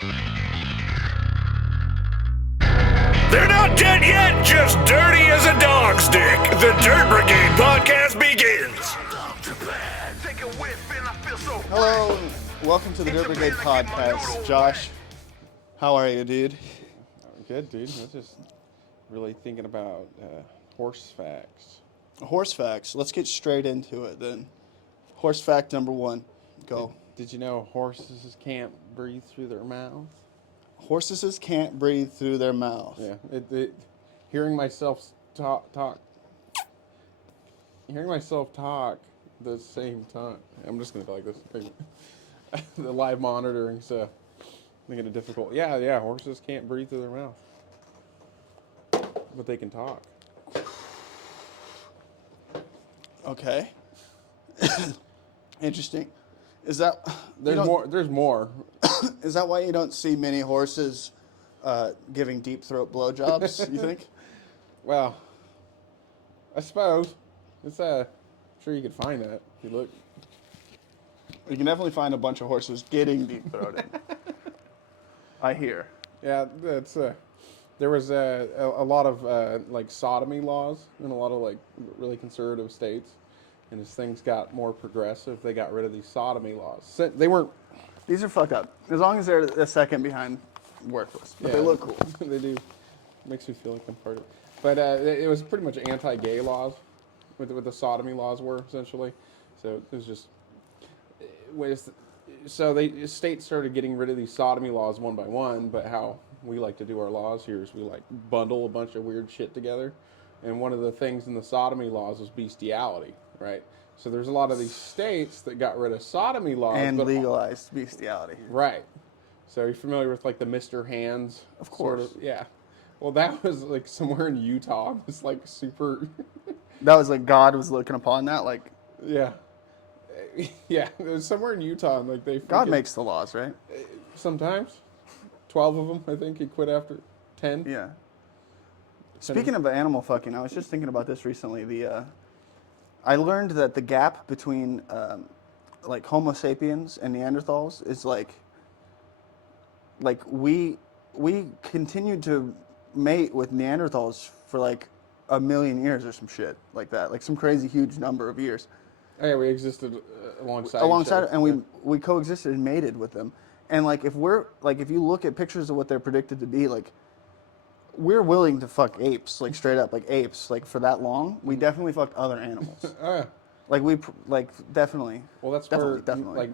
They're not dead yet, just dirty as a dog's dick. The Dirt Brigade podcast begins. Hello, and welcome to the Dirt Brigade podcast. Josh, how are you, dude? Good, dude. I was just really thinking about horse facts. Horse facts. Let's get straight into it then. Horse fact number one. Go. Did you know horses can't breathe through their mouths? Horses can't breathe through their mouth. Yeah. Hearing myself talk the same time. I'm just gonna go like this. The live monitoring's making it difficult. Yeah. Horses can't breathe through their mouth, but they can talk. Okay. Interesting. Is that There's more. Is that why you don't see many horses giving deep throat blowjobs? You think? Well, I suppose it's sure you could find that if you look. You can definitely find a bunch of horses getting deep throated. I hear. Yeah, that's there was a lot of like sodomy laws in a lot of like really conservative states, and as things got more progressive, they got rid of these sodomy laws. They weren't. These are fucked up. As long as they're a second behind worthless, but they look cool. They do. Makes me feel like I'm part of it. But it was pretty much anti-gay laws, what the sodomy laws were essentially. So it was just. So states started getting rid of these sodomy laws one by one, but how we like to do our laws here is we like bundle a bunch of weird shit together. And one of the things in the sodomy laws was bestiality, right? So there's a lot of these states that got rid of sodomy laws. And legalized bestiality. Right. So you're familiar with like the Mr. Hands? Of course. Sort of, yeah. Well, that was like somewhere in Utah. It's like super... That was like God was looking upon that, like... Yeah. Yeah, it was somewhere in Utah, and like they. God makes the laws, right? Sometimes, 12 of them, I think. He quit after 10. Yeah. Speaking of animal fucking, I was just thinking about this recently. I learned that the gap between like Homo sapiens and Neanderthals is like we continued to mate with Neanderthals for like 1 million years or some shit like that, like some crazy huge number of years. Oh, yeah, we existed alongside each other. And we coexisted and mated with them. And like if you look at pictures of what they're predicted to be, like we're willing to fuck apes, like straight up, like apes, like for that long. We definitely fucked other animals. Oh, yeah. Like definitely. Well, that's definitely. Where like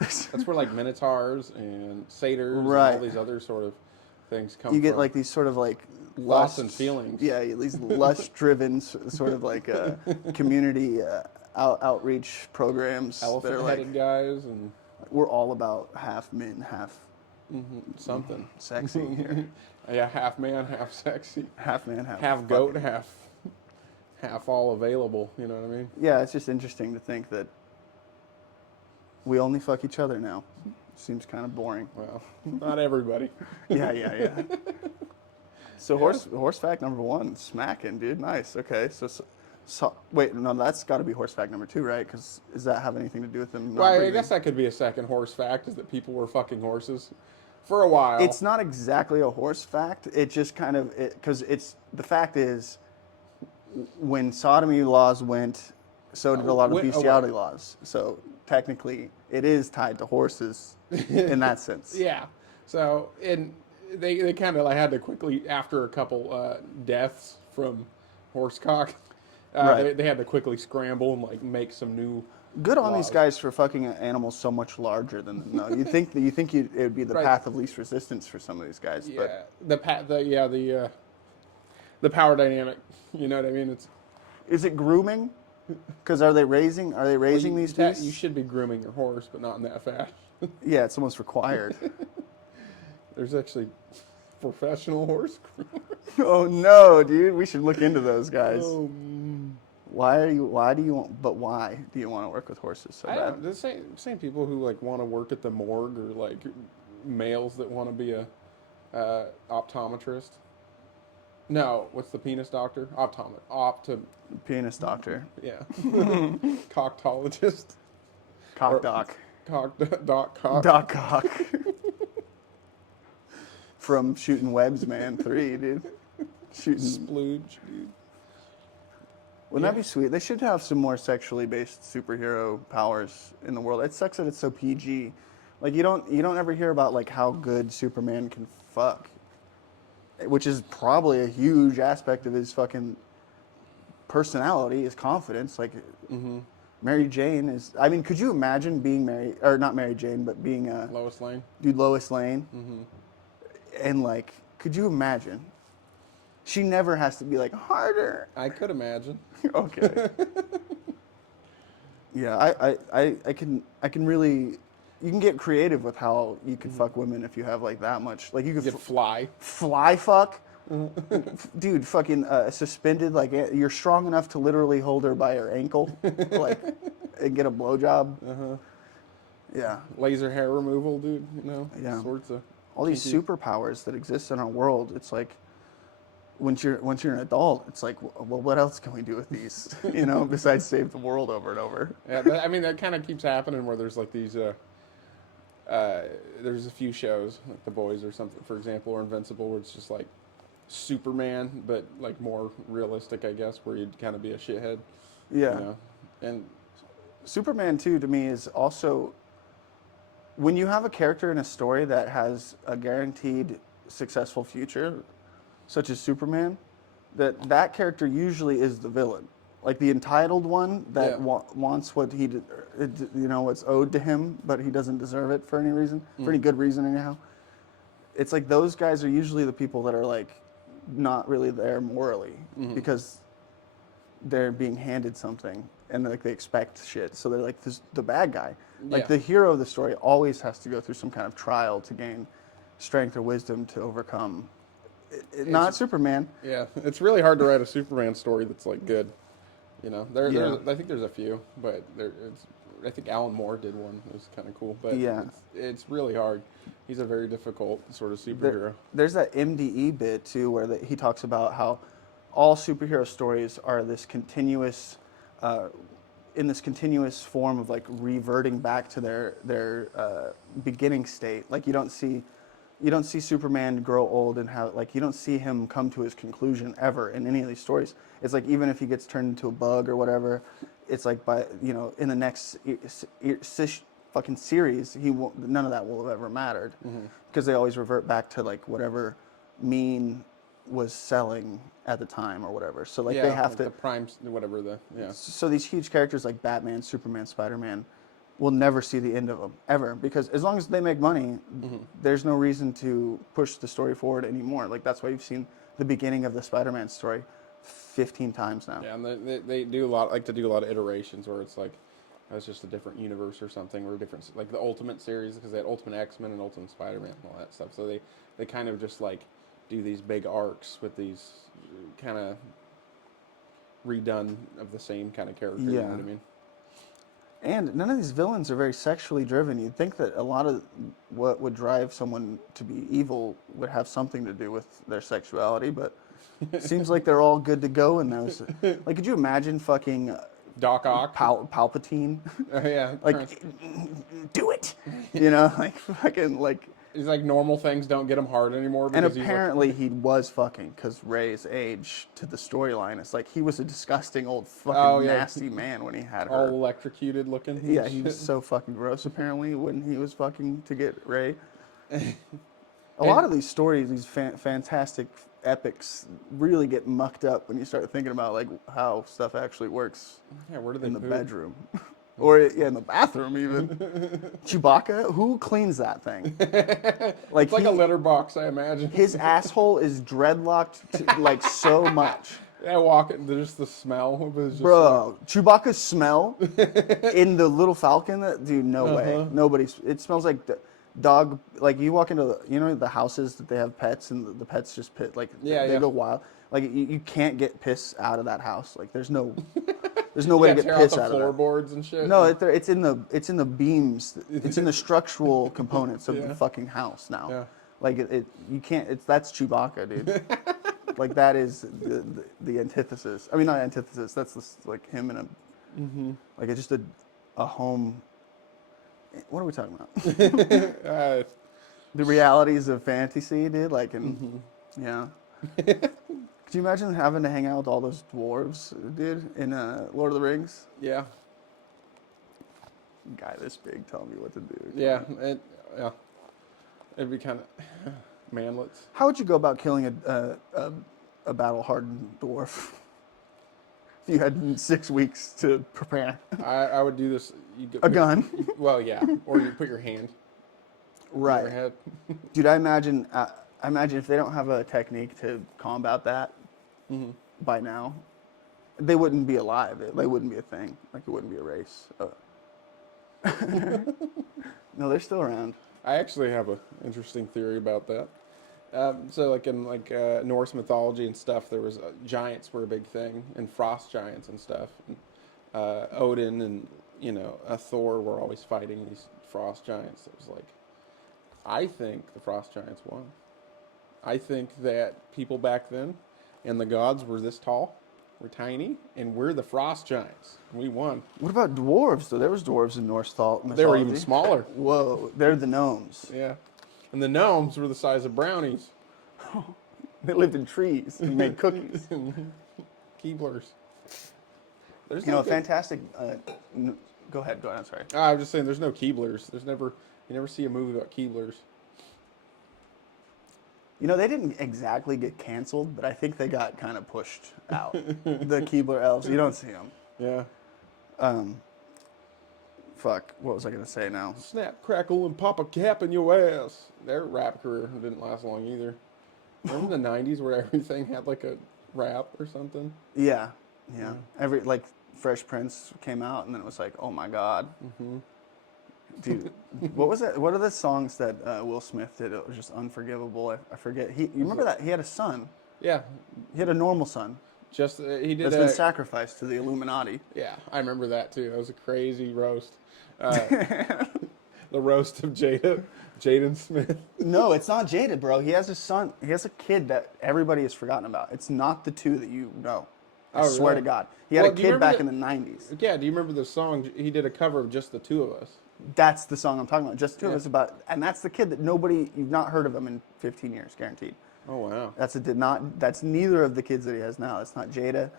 that's where like minotaurs and satyrs right. and all these other sort of things come. You get from. like these sort of like thoughts and feelings. Yeah, these lust-driven sort of like community outreach programs. Elephant-headed guys and. We're all about half men, half something sexy here. Yeah, half man, half sexy. Half man, half goat, half all available. You know what I mean? Yeah, it's just interesting to think that we only fuck each other now. Seems kind of boring. Well, not everybody. Yeah. So horse fact number one, smacking, dude. Nice. Okay, so wait, no, that's got to be horse fact number two, right? Because does that have anything to do with them? Well, I guess that could be a second horse fact, is that people were fucking horses for a while. It's not exactly a horse fact. It just kind of, because the fact is, when sodomy laws went, so did a lot of bestiality laws. So technically, it is tied to horses in that sense. Yeah. So, and they kind of had to quickly, after a couple deaths from horsecock, right. they had to quickly scramble and like make some new. Good on these guys for fucking animals so much larger than them. No, you think it would be the right. path of least resistance for some of these guys. Yeah, but the power dynamic. You know what I mean? Is it grooming? Because are they raising these beasts? You should be grooming your horse, but not in that fashion. Yeah, it's almost required. There's actually professional horse groomers. Oh no, dude! We should look into those guys. Oh. Why do you want to work with horses so bad? The same people who like want to work at the morgue, or like males that want to be a optometrist. No, what's the penis doctor? Penis doctor. Yeah. Coctologist. Cock doc. Doc cock. Doc cock. from shooting Webs Man 3, dude. Shooting. Splooge, dude. Wouldn't that be sweet? They should have some more sexually based superhero powers in the world. It sucks that it's so PG. Like you don't ever hear about like how good Superman can fuck, which is probably a huge aspect of his fucking personality, his confidence. Like Mary Jane is. I mean, could you imagine being not Mary Jane, but being Lois Lane? Dude, Lois Lane. And like, could you imagine? She never has to be like harder. I could imagine. Okay. Yeah, I can really. You can get creative with how you can fuck women if you have like that much. Like you could Fly. fly fuck. Dude, fucking suspended. Like you're strong enough to literally hold her by her ankle, like, and get a blowjob. Yeah. Laser hair removal, dude. You know. Yeah. Sorts of. All these superpowers that exist in our world. It's like. Once you're an adult, it's like, well, what else can we do with these? You know, besides save the world over and over. Yeah, I mean that kind of keeps happening where there's like these. There's a few shows like The Boys or something, for example, or Invincible, where it's just like Superman, but like more realistic, I guess, where you'd kind of be a shithead. Yeah. You know? And Superman too, to me, is also when you have a character in a story that has a guaranteed successful future, such as Superman, that character usually is the villain, like the entitled one that wants what what's owed to him, but he doesn't deserve it for any reason, for any good reason anyhow. It's like those guys are usually the people that are like not really there morally because they're being handed something and like they expect shit, so they're like the bad guy. Like the hero of the story always has to go through some kind of trial to gain strength or wisdom to overcome. Not Superman. Yeah, it's really hard to write a Superman story that's like good. You know, I think there's a few, but I think Alan Moore did one. It was kind of cool, but it's really hard. He's a very difficult sort of superhero. There's that MDE bit too, where he talks about how all superhero stories are this continuous, in this continuous form of like reverting back to their beginning state. Like you don't see Superman grow old and how, like, you don't see him come to his conclusion ever in any of these stories. It's like even if he gets turned into a bug or whatever, it's like in the next fucking series, none of that will have ever mattered because they always revert back to like whatever mean was selling at the time or whatever. So like they have like to the primes, whatever So these huge characters like Batman, Superman, Spider-Man. We'll never see the end of them ever because as long as they make money, there's no reason to push the story forward anymore. Like that's why you've seen the beginning of the Spider-Man story 15 times now. Yeah, and they do like to do a lot of iterations where it's like it's just a different universe or something, or different like the Ultimate series because they had Ultimate X-Men and Ultimate Spider-Man and all that stuff. So they kind of just like do these big arcs with these kind of redone of the same kind of character. You know what I mean? And none of these villains are very sexually driven. You'd think that a lot of what would drive someone to be evil would have something to do with their sexuality, but it seems like they're all good to go in those. Like, could you imagine fucking Doc Ock? Palpatine? Yeah. Like, do it! You know, like fucking like... He's like normal things don't get him hard anymore. And apparently he was fucking because Rey's age to the storyline. It's like he was a disgusting old fucking nasty man when he had her. All electrocuted looking. Yeah, he was so fucking gross apparently when he was fucking to get Rey. A lot of these stories, these fantastic epics, really get mucked up when you start thinking about like how stuff actually works. Yeah, where do they in the poop? bedroom? Or in the bathroom even. Chewbacca, who cleans that thing? Like it's like a litter box, I imagine. His asshole is dreadlocked like so much. Yeah, walking, there's the smell of his. Bro, Chewbacca's smell in the little Falcon. Dude, no way. It smells like the dog. Like you walk into the houses that they have pets and the pets just they go wild. Like you can't get piss out of that house. Like there's no way to get piss out of it. Floorboards and shit. No, it's in the beams. It's in the structural components of the fucking house now. Yeah. Like you can't. That's Chewbacca, dude. Like that is the antithesis. I mean, not antithesis. That's like him in a like it's just a home. What are we talking about? The realities of fantasy, dude. Like, yeah. Could you imagine having to hang out with all those dwarves, dude, in Lord of the Rings? Yeah. Guy this big telling me what to do. Yeah. Yeah. It'd be kind of manlets. How would you go about killing a battle-hardened dwarf? If you had 6 weeks to prepare. I would do this. A gun. Well, yeah. Or you put your hand on Right. their head. Dude, I imagine if they don't have a technique to combat that by now, they wouldn't be alive. They wouldn't be a thing. Like, it wouldn't be a race. No, they're still around. I actually have an interesting theory about that. So, like in Norse mythology and stuff, there was giants were a big thing, and frost giants and stuff. And, Odin and Thor were always fighting these frost giants. It was like, I think the frost giants won. I think that people back then, and the gods were this tall, we're tiny, and we're the frost giants. We won. What about dwarves, though? There was dwarves in Norse mythology. They were even smaller. Whoa, they're the gnomes. Yeah. And the gnomes were the size of brownies. They lived in trees and made cookies. Keeblers. There's You no know, good- fantastic. Go ahead. I'm sorry. I'm just saying, there's no Keeblers. You never see a movie about Keeblers. You know, they didn't exactly get canceled, but I think they got kind of pushed out. The Keebler elves. You don't see them. Yeah. Fuck. What was I gonna say now? Snap, crackle, and pop a cap in your ass. Their rap career didn't last long either. Remember the 90s where everything had like a rap or something? Yeah. Every Fresh Prince came out, and then it was like, oh my god. Dude, what was it? What are the songs that Will Smith did? It was just unforgivable. I forget. You remember that he had a son? Yeah. He had a normal son Just he did that's been sacrificed to the Illuminati. Yeah, I remember that too. That was a crazy roast. The roast of Jaden Smith. No, it's not Jada, bro. He has a son. He has a kid that everybody has forgotten about. It's not the two that you know. I swear really? to God. He had a do you kid remember back in the 90s. Yeah, do you remember the song? He did a cover of Just the Two of Us. That's the song I'm talking about. Just two of Yeah. us about, and that's the kid that you've not heard of him in 15 years, guaranteed. Oh wow. That's neither of the kids that he has now. It's not Jada,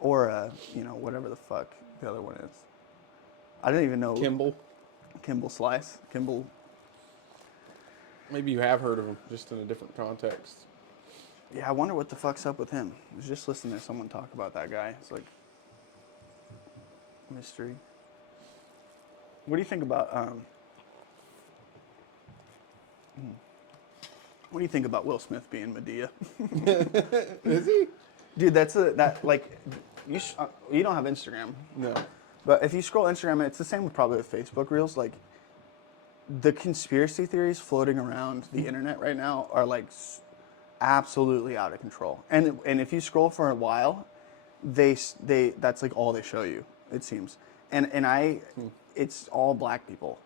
or whatever the fuck the other one is. I didn't even know. Kimball Slice. Kimball. Maybe you have heard of him, just in a different context. Yeah, I wonder what the fuck's up with him. I was just listening to someone talk about that guy. It's like mystery. What do you think about what do you think about Will Smith being Medea? Is he? Dude, you don't have Instagram. No. But if you scroll Instagram, and it's the same with probably with Facebook Reels, like the conspiracy theories floating around the internet right now are like absolutely out of control. And if you scroll for a while, that's like all they show you, it seems. It's all black people.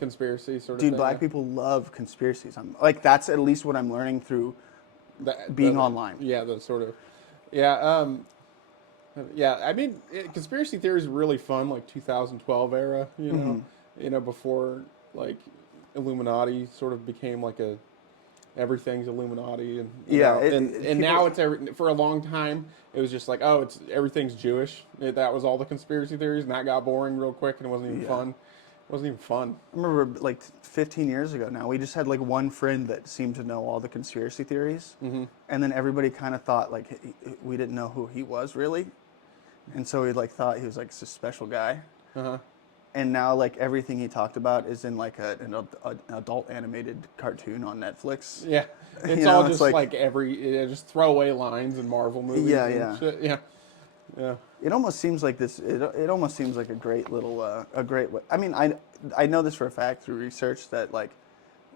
Conspiracy sort of Dude, thing. black people love conspiracies. I'm like, that's at least what I'm learning through being online. Yeah, the sort of. Yeah. Yeah, I mean, conspiracy theory is really fun, like 2012 era, before like Illuminati sort of became like everything's Illuminati, and now it's for a long time it was just like, oh, it's everything's Jewish. That was all the conspiracy theories, and that got boring real quick, and it wasn't even fun. It wasn't even fun. I remember like 15 years ago now, we just had like one friend that seemed to know all the conspiracy theories, and then everybody kind of thought like we didn't know who he was really. And so we thought he was like this special guy. And now like everything he talked about is in like an adult animated cartoon on Netflix. Yeah, it's all just like just throwaway lines in Marvel movies. Yeah. Shit. Yeah. It almost seems like this. It almost seems like a great little I mean, I know this for a fact through research that like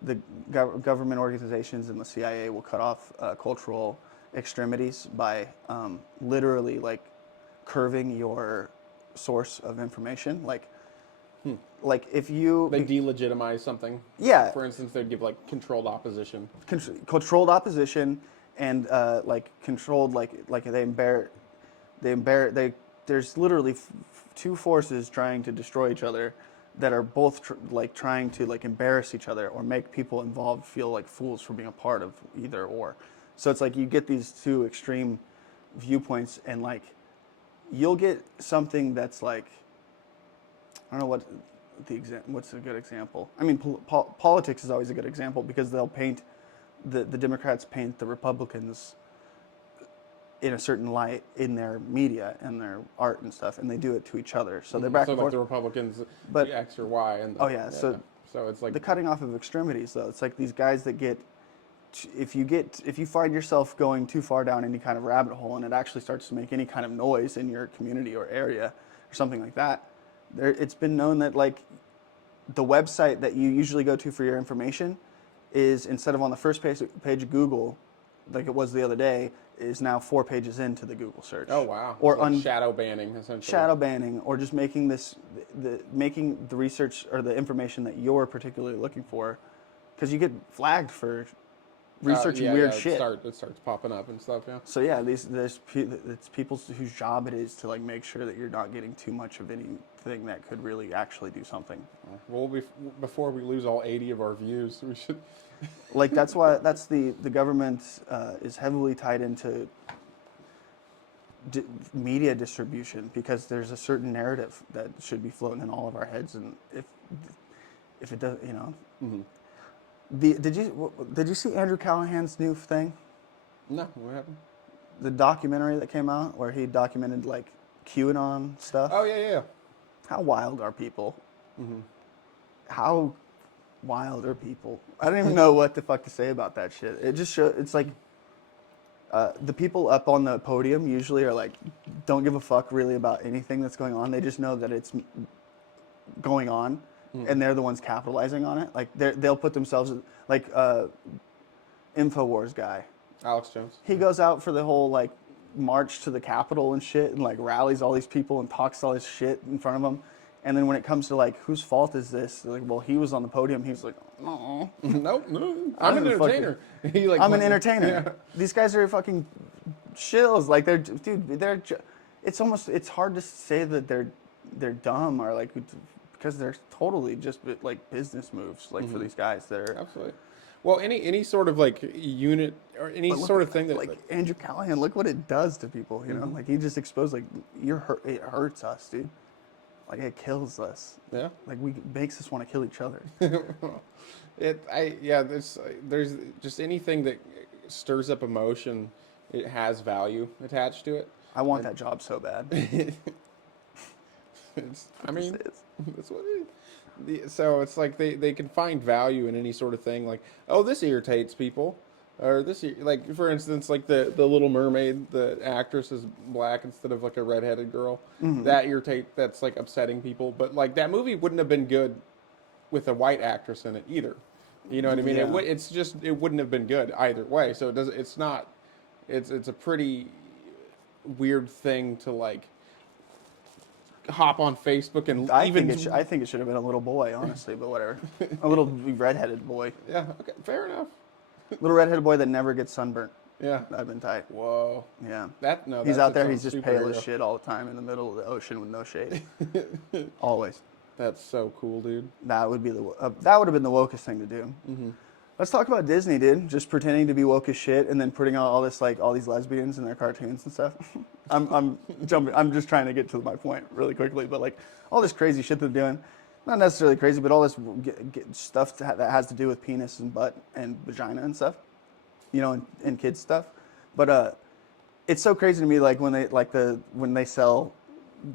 the government organizations and the CIA will cut off cultural extremities by literally like curving your source of information. Like if you They delegitimize something. Yeah. For instance, they'd give like controlled opposition. Controlled opposition and like controlled like there's literally two forces trying to destroy each other that are both like trying to like embarrass each other or make people involved feel like fools for being a part of either or. So it's like you get these two extreme viewpoints, and like you'll get something that's like, I don't know what's a good example. I mean, politics is always a good example because they'll paint the Democrats paint the Republicans in a certain light in their media and their art and stuff, and they do it to each other. So they're back So and like forth. the Republicans, But the X or Y, and the, oh yeah, so so it's like the cutting off of extremities though. It's like these guys that get, if you find yourself going too far down any kind of rabbit hole and it actually starts to make any kind of noise in your community or area or something like that, it's been known that like the website that you usually go to for your information is, instead of on the first page of Google, like it was the other day, is now 4 pages into the Google search. oh wow, Or it's like shadow banning essentially. shadow banning, or just making making the research or the information that you're particularly looking for, because you get flagged for researching weird shit. It starts popping up and stuff. Yeah. So yeah, it's people whose job it is to like make sure that you're not getting too much of anything that could really actually do something. Well, before we lose all 80 of our views, we should. Like that's why the government is heavily tied into media distribution, because there's a certain narrative that should be floating in all of our heads, and if it does, you know. Mm-hmm. Did you see Andrew Callahan's new thing? No, what happened? The documentary that came out where he documented like QAnon stuff. Oh yeah. How wild are people? Mm-hmm. How wild are people? I don't even know what the fuck to say about that shit. It just it's like the people up on the podium usually are like, don't give a fuck really about anything that's going on. They just know that it's going on, and they're the ones capitalizing on it. Like they'll put themselves like InfoWars guy. Alex Jones. He goes out for the whole like march to the Capitol and shit, and like rallies all these people and talks all this shit in front of them. And then when it comes to like, whose fault is this? They're like, well, he was on the podium. He's like, no. No, I'm an entertainer. I'm an entertainer. Yeah. These guys are fucking shills. Like it's hard to say that they're dumb or like, because they're totally just like business moves, like for these guys that are absolutely. Well, any sort of like unit or any sort of thing that like Andrew Callahan, look what it does to people. You know, like he just exposed like it hurts us, dude. Like it kills us. Yeah. Like makes us want to kill each other. There's just anything that stirs up emotion. It has value attached to it. I want that job so bad. That's what it is. So it's like they can find value in any sort of thing. Like, oh, this irritates people. Or this, like, for instance, like the Little Mermaid, the actress is black instead of like a redheaded girl. Mm-hmm. That's like upsetting people. But like that movie wouldn't have been good with a white actress in it either. You know what I mean? Yeah. It wouldn't have been good either way. So it's a pretty weird thing to like hop on Facebook and I think it should have been a little boy, honestly, but whatever. A little redheaded boy. Yeah, okay, fair enough. Little redheaded boy that never gets sunburnt. Yeah. That'd been tight. Whoa. Yeah. He's out there, he's just pale as shit all the time in the middle of the ocean with no shade. Always. That's so cool, dude. That would be that would have been the wokest thing to do. Mm-hmm. Let's talk about Disney, dude. Just pretending to be woke as shit and then putting out all these lesbians in their cartoons and stuff. I'm jumping. I'm just trying to get to my point really quickly, but like all this crazy shit they're doing. Not necessarily crazy, but all this stuff that has to do with penis and butt and vagina and stuff, you know, and kids stuff. But it's so crazy to me, like when they sell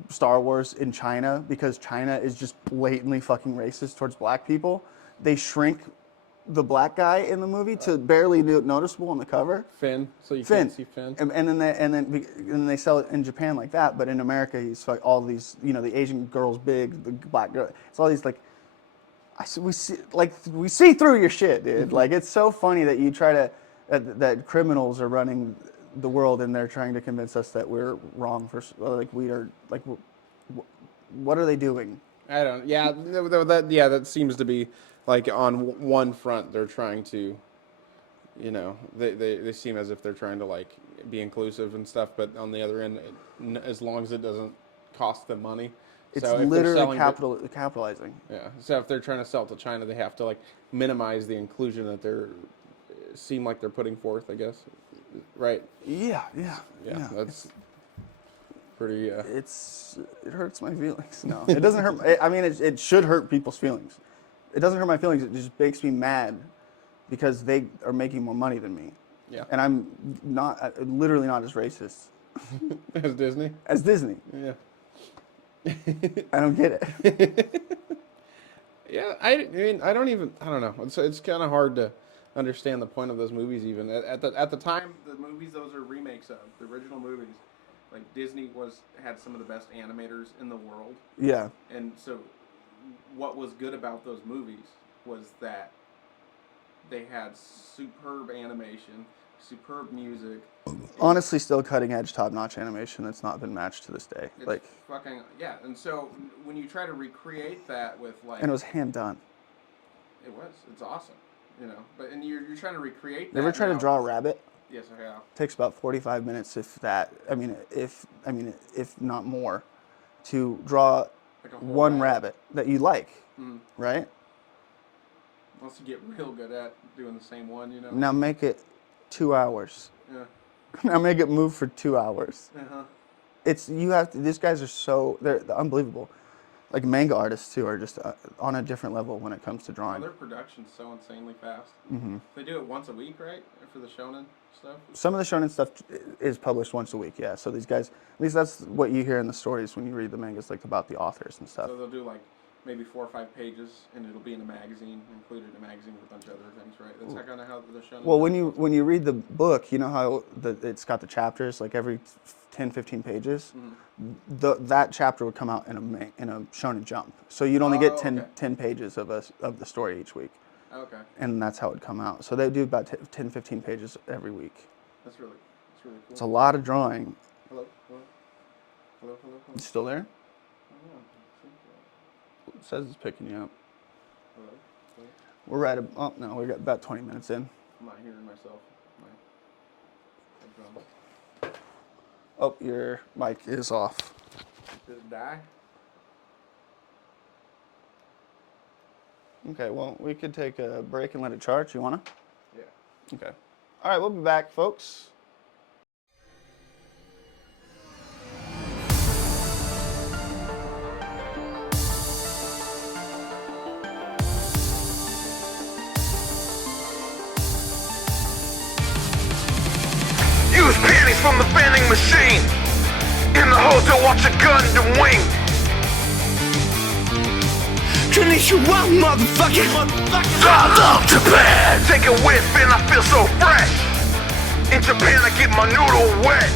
Star Wars in China, because China is just blatantly fucking racist towards black people. They shrink the black guy in the movie to barely noticeable on the cover. Finn, so you can't see Finn. And then they sell it in Japan like that, but in America he's like all these, you know, the Asian girl's big, the black girl. It's all these like, we see through your shit, dude. Mm-hmm. Like it's so funny that you try to that criminals are running the world and they're trying to convince us that we're wrong for like we are like, what are they doing? I don't. Yeah, that seems to be. Like on one front, they're trying to, you know, they seem as if they're trying to like be inclusive and stuff. But on the other end, as long as it doesn't cost them money, It's So if they're literally selling capitalizing. Yeah. So if they're trying to sell to China, they have to like minimize the inclusion that they're seem like they're putting forth. I guess. Right. Yeah. That's pretty. It hurts my feelings. No, it doesn't hurt. I mean, it should hurt people's feelings. It doesn't hurt my feelings. It just makes me mad because they are making more money than me. Yeah. And I'm literally not as racist As Disney. as Disney. Yeah. I don't get it. Yeah. I mean, I don't know. It's kind of hard to understand the point of those movies. Even at the time, the movies those are remakes of the original movies. Like Disney had some of the best animators in the world. Yeah. And so, what was good about those movies was that they had superb animation, superb music. Honestly, still cutting edge, top notch animation that's not been matched to this day. It's Like, fucking yeah. And so when you try to recreate that with like, and it was hand done. It's awesome, you know. But and you're trying to recreate that. You ever try to draw a rabbit? Yes, I have. Takes about 45 minutes, if that. If not more, to draw Like a whole one rabbit that you like, right? Unless you get real good at doing the same one, you know. Now make it 2 hours. Yeah. Now make it move for 2 hours. Uh-huh. These guys are they're unbelievable. Like manga artists too are just on a different level when it comes to drawing. Their production's so insanely fast. Mm-hmm. They do it once a week, right? For the shonen stuff. Some of the shonen stuff is published once a week, yeah. So these guys, at least that's what you hear in the stories when you read the mangas, like about the authors and stuff. So they'll do like maybe 4 or 5 pages, and it'll be in a magazine, included in a magazine with a bunch of other things, right? That's kind of how the shonen. Well, when you read the book, you know how it's got the chapters, like every 10, 15 pages. Mm-hmm. That chapter would come out in a Shonen Jump, so you'd only get 10 pages of the story each week. Okay. And that's how it would come out. So they do about 10, 15 pages every week. That's really cool. It's a lot of drawing. Hello. You still there? It says it's picking you up. Hello. We're right. We got about 20 minutes in. I'm not hearing myself. Oh, your mic is off. Did it die? Okay, well, we could take a break and let it charge. You want to? Yeah. Okay. All right, we'll be back, folks. Use panties from the fanning machine. In the hotel, watch a Gundam wing. Konnichiwa, motherfucker. Dolled to bed. Take a whiff and I feel so fresh. In Japan, I get my noodle wet.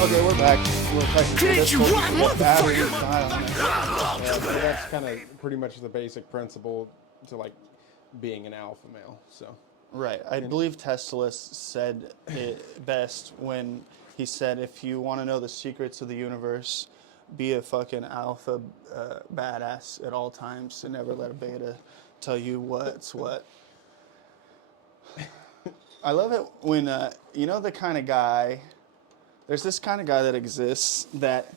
Okay, we're back. Konnichiwa, motherfucker. That's kind of pretty much the basic principle to like being an alpha male. So. Right. I believe Tesla said it best when he said, if you want to know the secrets of the universe, be a fucking alpha badass at all times and never let a beta tell you what's what. I love it when, the kind of guy, there's this kind of guy that exists that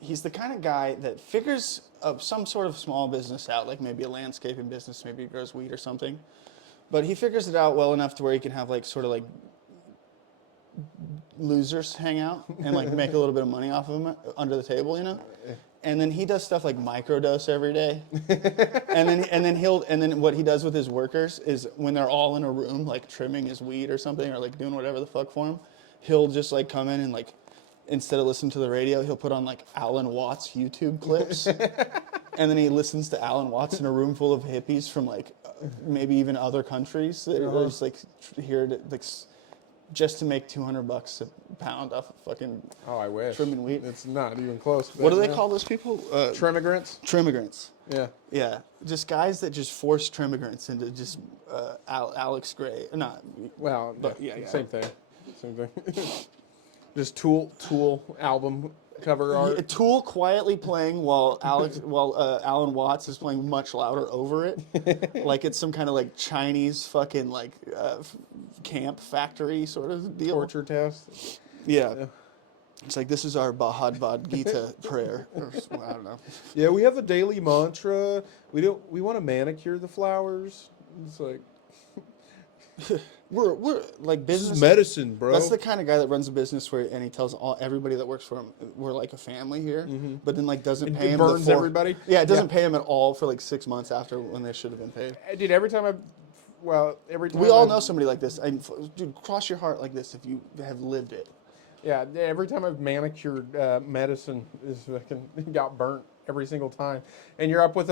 he's the kind of guy that figures some sort of small business out, like maybe a landscaping business, maybe he grows weed or something. But he figures it out well enough to where he can have losers hang out and make a little bit of money off of them under the table, And then he does stuff like microdose every day. and then what he does with his workers is when they're all in a room trimming his weed or something or doing whatever the fuck for him, he'll just come in and instead of listening to the radio, he'll put on Alan Watts YouTube clips. And then he listens to Alan Watts in a room full of hippies from maybe even other countries that are just here to just to make $200 a pound off of fucking I wish. trimming wheat. It's not even close. What do they call those people? Trimagrints? Trimagrints. Yeah. Yeah. Just guys that just force trimagrints into just Alex Gray. Not. Well, but yeah. Same thing. Just Tool album cover art. Yeah, Tool quietly playing while Alan Watts is playing much louder over it, like it's some kind of Chinese fucking camp factory sort of deal. Torture test. Yeah. It's like, this is our Bhagavad Gita prayer. Or, I don't know. Yeah, we have a daily mantra. We want to manicure the flowers. It's like, We're like this business. is medicine, bro. That's the kind of guy that runs a business and he tells everybody that works for him, we're like a family here. But then like doesn't And pay it him. burns everybody? Yeah, it doesn't Yeah. pay him at all for like 6 months after when they should have been paid. Dude, every time We all know somebody like this. Dude, cross your heart like this if you have lived it. Yeah, every time I've manicured, medicine is fucking got burnt every single time, and you're up with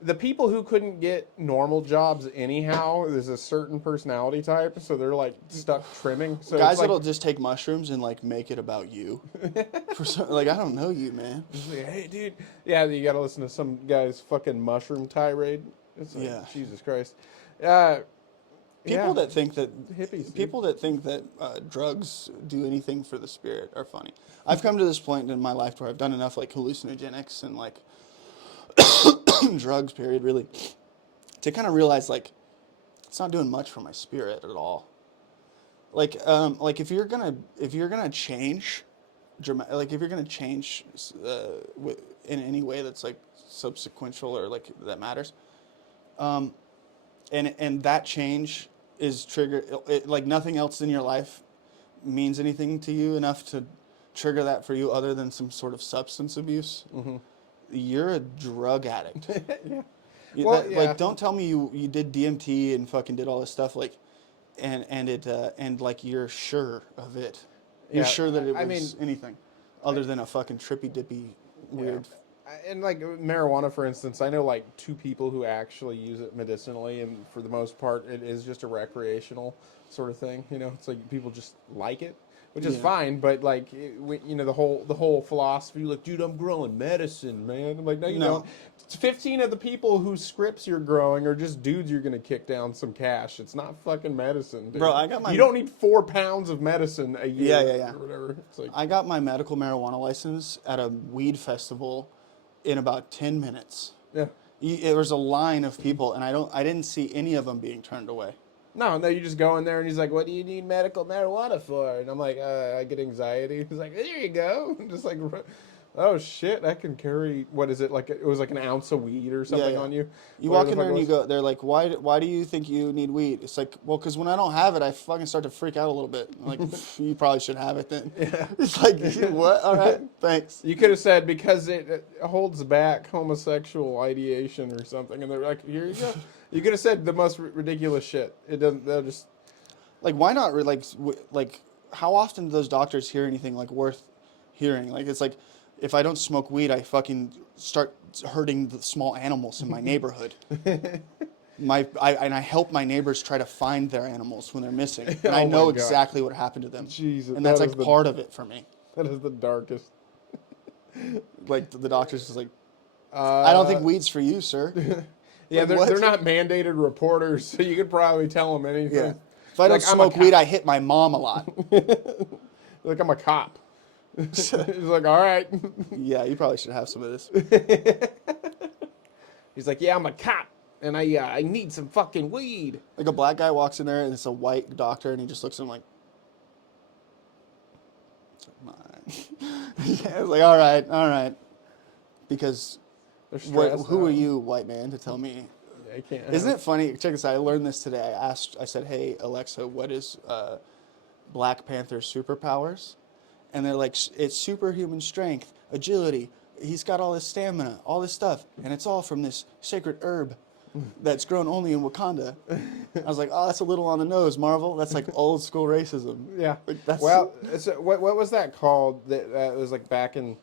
the people who couldn't get normal jobs anyhow. There's a certain personality type, so they're like stuck trimming. So Guys it's like, that'll just take mushrooms and like make it about you. Like, I don't know you, man. like, hey, dude, yeah, you got to listen to some guy's fucking mushroom tirade. It's like, Yeah. Jesus Christ. People that think that hippies, dude. people that think that drugs do anything for the spirit are funny. I've come to this point in my life where I've done enough like hallucinogenics and like drugs, period, really, to kind of realize like it's not doing much for my spirit at all. Like if you're gonna change, like if you're gonna change in any way that's like subsequential or like that matters, and that change is triggered, like nothing else in your life means anything to you enough to trigger that for you other than some sort of substance abuse. You're a drug addict. Yeah. Well, yeah. Like, don't tell me you did DMT and fucking did all this stuff, like, and like you're sure of it. You're Yeah, sure that it I was anything other than a fucking trippy dippy weird. And like marijuana, for instance, I know like 2 people who actually use it medicinally, and for the most part, it is just a recreational sort of thing. You know, it's like people just like it, which is fine. But like, you know, the whole philosophy, like, dude, I'm growing medicine, man. I'm like, no, you don't. 15 of the people whose scripts you're growing are just dudes you're gonna kick down some cash. It's not fucking medicine, dude. Bro, I got my. You don't need 4 pounds of medicine a year. Yeah. Or whatever. It's like, I got my medical marijuana license at a weed festival in about 10 minutes. yeah. There was a line of people, and I didn't see any of them being turned away. No, you just go in there and he's like, what do you need medical marijuana for? And I'm like, I get anxiety. He's like, there you go. I'm just like, oh shit, I can carry, what is it, like, it was like an ounce of weed or something on you. You walk in there and you go, they're like, why do you think you need weed? It's like, well, because when I don't have it, I fucking start to freak out a little bit. I'm like, you probably should have it then. Yeah. It's like, what? All right, thanks. You could have said, because it holds back homosexual ideation or something. And they're like, here you go. You could have said the most ridiculous shit. It doesn't, they'll just. Like, why not, like, how often do those doctors hear anything, like, worth hearing? Like, it's like, if I don't smoke weed, I fucking start hurting the small animals in my neighborhood. I help my neighbors try to find their animals when they're missing. And I know exactly what happened to them. Jesus, and that's like part of it for me. That is the darkest. Like the doctor's just like, I don't think weed's for you, sir. Yeah, Like, they're not mandated reporters, so you could probably tell them anything. Yeah. If I don't smoke weed, I hit my mom a lot. Like, I'm a cop. He's like, all right. Yeah, you probably should have some of this. He's like, yeah, I'm a cop, and I need some fucking weed. Like a black guy walks in there, and it's a white doctor, and he just looks at him like, yeah, it's like, all right. Because who are you, white man, to tell me? I can't. Isn't it funny? Check this out. I learned this today. I said, hey, Alexa, what is Black Panther's superpowers? And they're like, it's superhuman strength, agility. He's got all this stamina, all this stuff. And it's all from this sacred herb that's grown only in Wakanda. I was like, oh, that's a little on the nose, Marvel. That's like old school racism. Yeah. Like, that's well, what was that called? That was like back in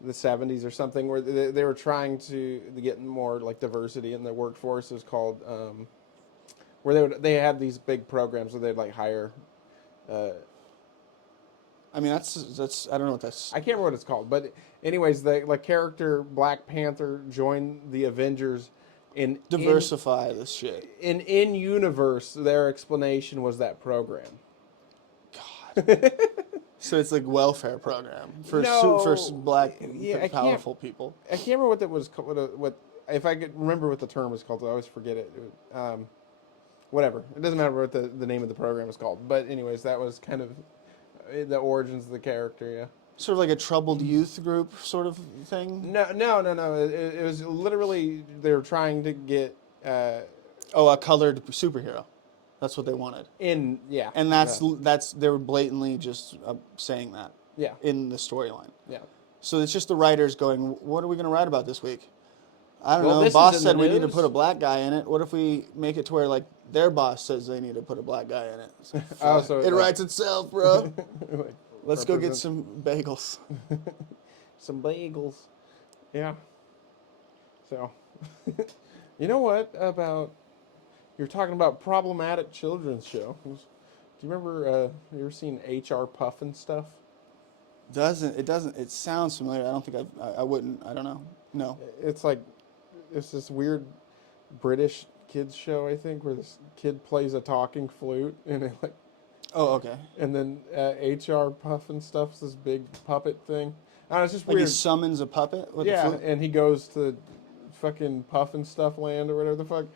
the 70s or something, where they were trying to get more like diversity in the workforce. It was called where they had these big programs where they'd like hire. I mean, that's I don't know what that's. I can't remember what it's called, but anyways, the like character Black Panther joined the Avengers. Diversify this shit. In universe, their explanation was that program. God. So it's like welfare program for black powerful people. I can't remember what that was called. What if I could remember what the term was called? I always forget it. Whatever. It doesn't matter what the name of the program is called. But anyways, that was kind of the origins of the character. Yeah. Sort of like a troubled youth group sort of thing. No. It was literally they were trying to get Oh, a colored superhero. That's what they wanted. and that's they were blatantly just saying that. Yeah. In the storyline. Yeah. So it's just the writers going, what are we going to write about this week? I don't Well, know. this Boss is in the said we need to news. put a black guy in it. What if we make it to where like their boss says they need to put a black guy in it? So, Oh, so it writes itself, bro. like, Let's go get represent- some bagels. some bagels. Yeah. So, you know what about? You're talking about problematic children's shows. Do you remember? You ever seen HR Puff and stuff? It sounds familiar. I don't think I wouldn't. I don't know. No. It's like it's this weird British kids show, I think, where this kid plays a talking flute and it like. Oh, okay. And then HR Puff and stuff's this big puppet thing. It's just Like weird. he summons a puppet with Yeah, a flute? and he goes to fucking Puff and Stuff Land or whatever the fuck.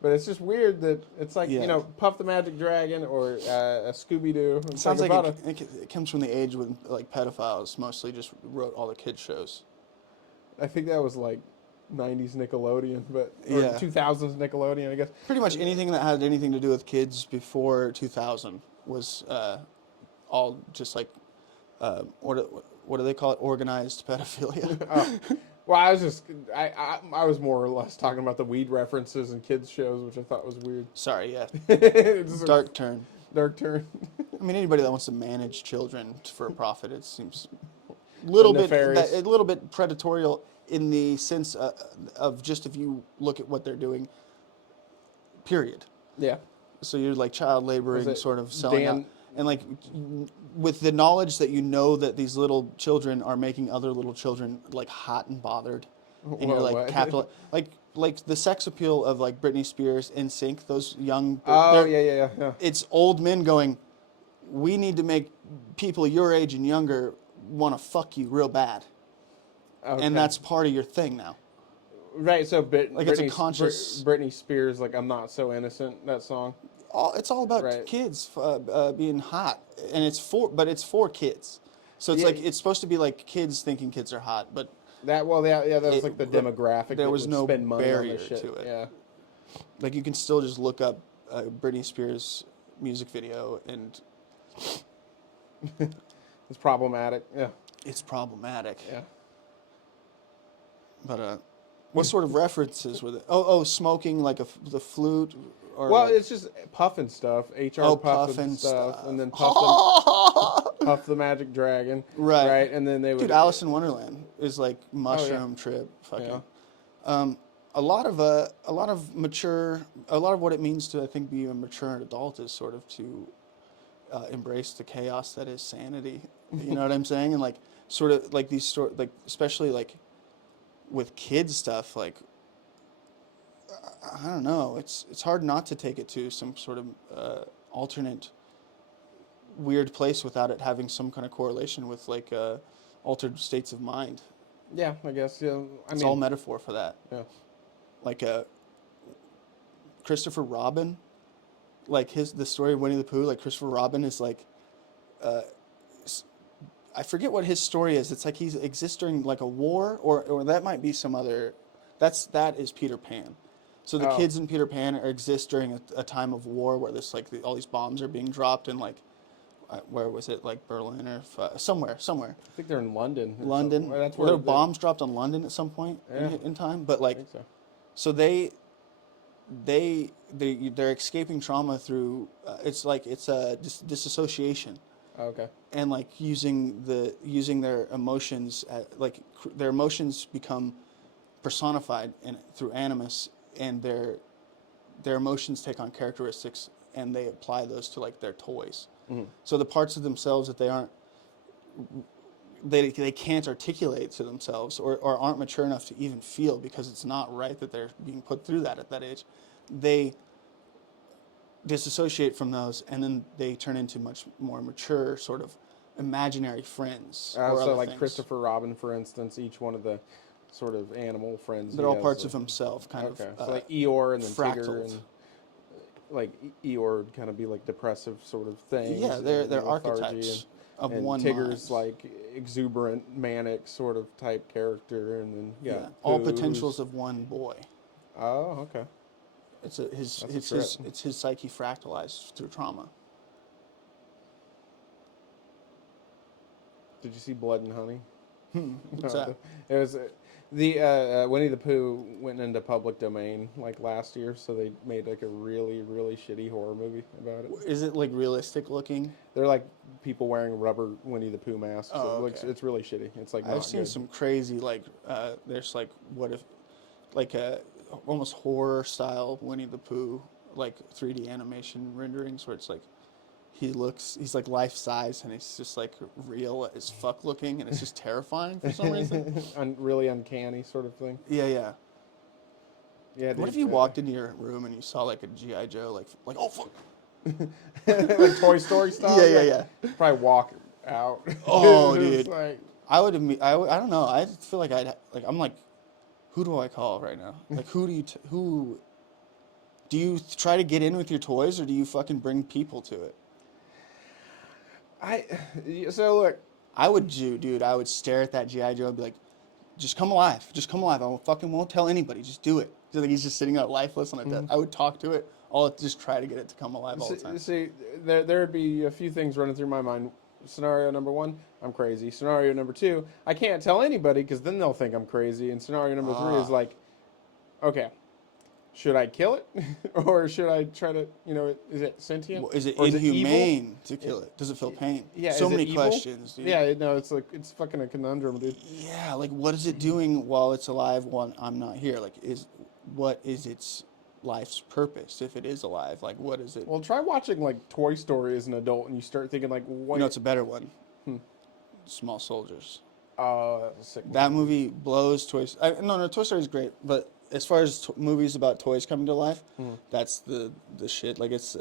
But it's just weird that it's like, Yeah. Puff the Magic Dragon or a Scooby-Doo. It sounds like it comes from the age when like pedophiles mostly just wrote all the kids shows. I think that was like 90s Nickelodeon, or Yeah. 2000s Nickelodeon, I guess. Pretty much anything that had anything to do with kids before 2000 was all just like what do they call it? Organized pedophilia. Well, I was more or less talking about the weed references in kids shows, which I thought was weird. Sorry, yeah. It's a Dark turn. dark turn. I mean, anybody that wants to manage children for a profit, it seems a little bit predatory in the sense of just if you look at what they're doing. Period. Yeah. So you're like child laboring, it selling Dan- out, and like with the knowledge that you know that these little children are making other little children like hot and bothered, and you're like what? like the sex appeal of like Britney Spears, NSYNC, those young. Oh, they're- yeah. It's old men going, we need to make people your age and younger want to fuck you real bad, Okay. and that's part of your thing now. Right, so Like, it's a conscious- Britney Spears, like I'm Not So Innocent, that song. It's all about Right. kids being hot, and it's for kids. So it's Yeah. like it's supposed to be like kids thinking kids are hot, but That that was It- like the demographic. there that was would no spend money on barrier this shit. to it. Yeah, like you can still just look up Britney Spears music video, and it's problematic. Yeah, it's problematic. yeah. But what sort of references were there? Oh, smoking like the flute, or Well, like, it's just Puffin stuff, HR Oh, Puffin Puffin stuff, stuff. and then Puff the Magic Dragon. Right. and then they would. dude, Alice in Wonderland is like mushroom trip, fucking. A lot of what it means to, I think, be a mature adult is sort of to embrace the chaos that is sanity. You know what I'm saying? And like sort of like these like especially like with kids stuff, like I don't know, it's hard not to take it to some sort of alternate weird place without it having some kind of correlation with like altered states of mind. Yeah, I guess. Yeah, It's all metaphor for that. Yeah. Like Christopher Robin, like the story of Winnie the Pooh. Like Christopher Robin is like, I forget what his story is. It's like he exists during like a war, or that might be some other. That is Peter Pan. So the kids in Peter Pan exist during a time of war where this like all these bombs are being dropped in like, where was it, like Berlin or somewhere. I think they're in London. or London. something. That's Were where there bombs dropped on London at some point in time? But I like, think so. so they're escaping trauma through it's a disassociation, Okay. and like using their emotions their emotions become personified through animus, and their emotions take on characteristics, and they apply those to like their toys. Mm-hmm. So the parts of themselves that they can't articulate to themselves or aren't mature enough to even feel, because it's not right that they're being put through that at that age, they disassociate from those, and then they turn into much more mature sort of imaginary friends. Or So other like things. Christopher Robin, for instance, each one of the sort of animal friends. They're he all has parts a- of himself, kind Okay. of. So like Eeyore and then Tigger, fractaled. and like Eeyore would kind of be like depressive sort of thing. Yeah, they're archetypes Of and one Tigger's mind. like exuberant, manic sort of type character, and then Yeah. All Pooh, potentials who's- of one boy. Oh, okay. It's That's a trip. his psyche fractalized through trauma. Did you see Blood and Honey? What's that? It was the Winnie the Pooh went into public domain like last year, so they made like a really really shitty horror movie about it. Is it like realistic looking? They're like people wearing rubber Winnie the Pooh masks. Oh, It looks okay. it's really shitty. It's like I've not seen good. some crazy like there's like what if like almost horror style Winnie the Pooh like 3D animation renderings where it's like he's like life size and he's just like real as fuck looking and it's just terrifying for some reason. Really uncanny sort of thing. Yeah, yeah. Yeah. What dude, if you walked into your room and you saw like a GI Joe like oh fuck. like Toy Story style? Yeah. Probably walk out. Oh, It's dude. like, I would I don't know. I feel like I'm like who do I call right now? Like who do you try to get in with your toys or do you fucking bring people to it? so look, I would dude. I would stare at that GI Joe and be like, "Just come alive. Just come alive. Won't tell anybody. Just do it." Like he's just sitting out lifeless on a death. I would talk to it. I'll just try to get it to come alive all the time. See, there'd be a few things running through my mind. Scenario number 1, I'm crazy. Scenario number 2, I can't tell anybody because then they'll think I'm crazy. And scenario number 3 is like, okay, should I kill it or should I try to, is it sentient? Well, is it Or inhumane to kill it? Does it feel pain? Yeah. So is it many evil? questions, dude. Yeah. No, it's like it's fucking a conundrum, dude. Yeah, like what is it doing while it's alive when I'm not here? Like what is its life's purpose if it is alive? Like what is it? Well, try watching like Toy Story as an adult, and you start thinking like, what? It's a better one. Small Soldiers. That was a sick That movie. movie blows Toys. No, Toy Story is great, but as far as movies about toys coming to life, that's the shit. Like it's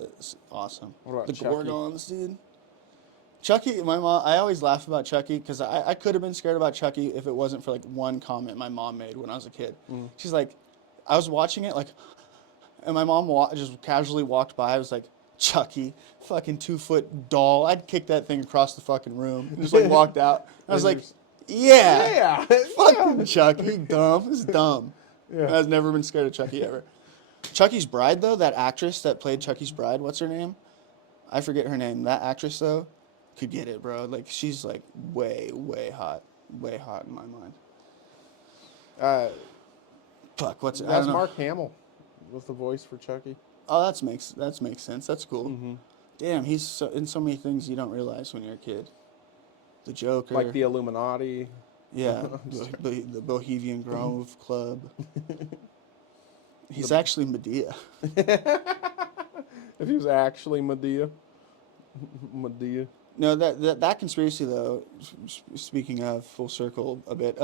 awesome. What about the Chucky? Gorgons, dude? Chucky, my mom. I always laugh about Chucky because I could have been scared about Chucky if it wasn't for like one comment my mom made when I was a kid. She's like, I was watching it like, and my mom just casually walked by. I was like, Chucky, fucking 2-foot doll. I'd kick that thing across the fucking room. And just like walked out. I was like, yeah, fucking Chucky, dumb. It's dumb. Yeah. I've never been scared of Chucky ever. Chucky's bride though, that actress that played Chucky's bride, what's her name? I forget her name. That actress though, could get it, bro. Like she's like way hot in my mind. Fuck, what's it? I That's don't know. Mark Hamill was the voice for Chucky. Oh, that makes sense. That's cool. Damn, he's in so many things you don't realize when you're a kid. The Joker, Like the Illuminati. yeah, the Bohemian Grove Club. He's actually Medea. If he was actually Medea. No, that conspiracy though. Speaking of full circle a bit,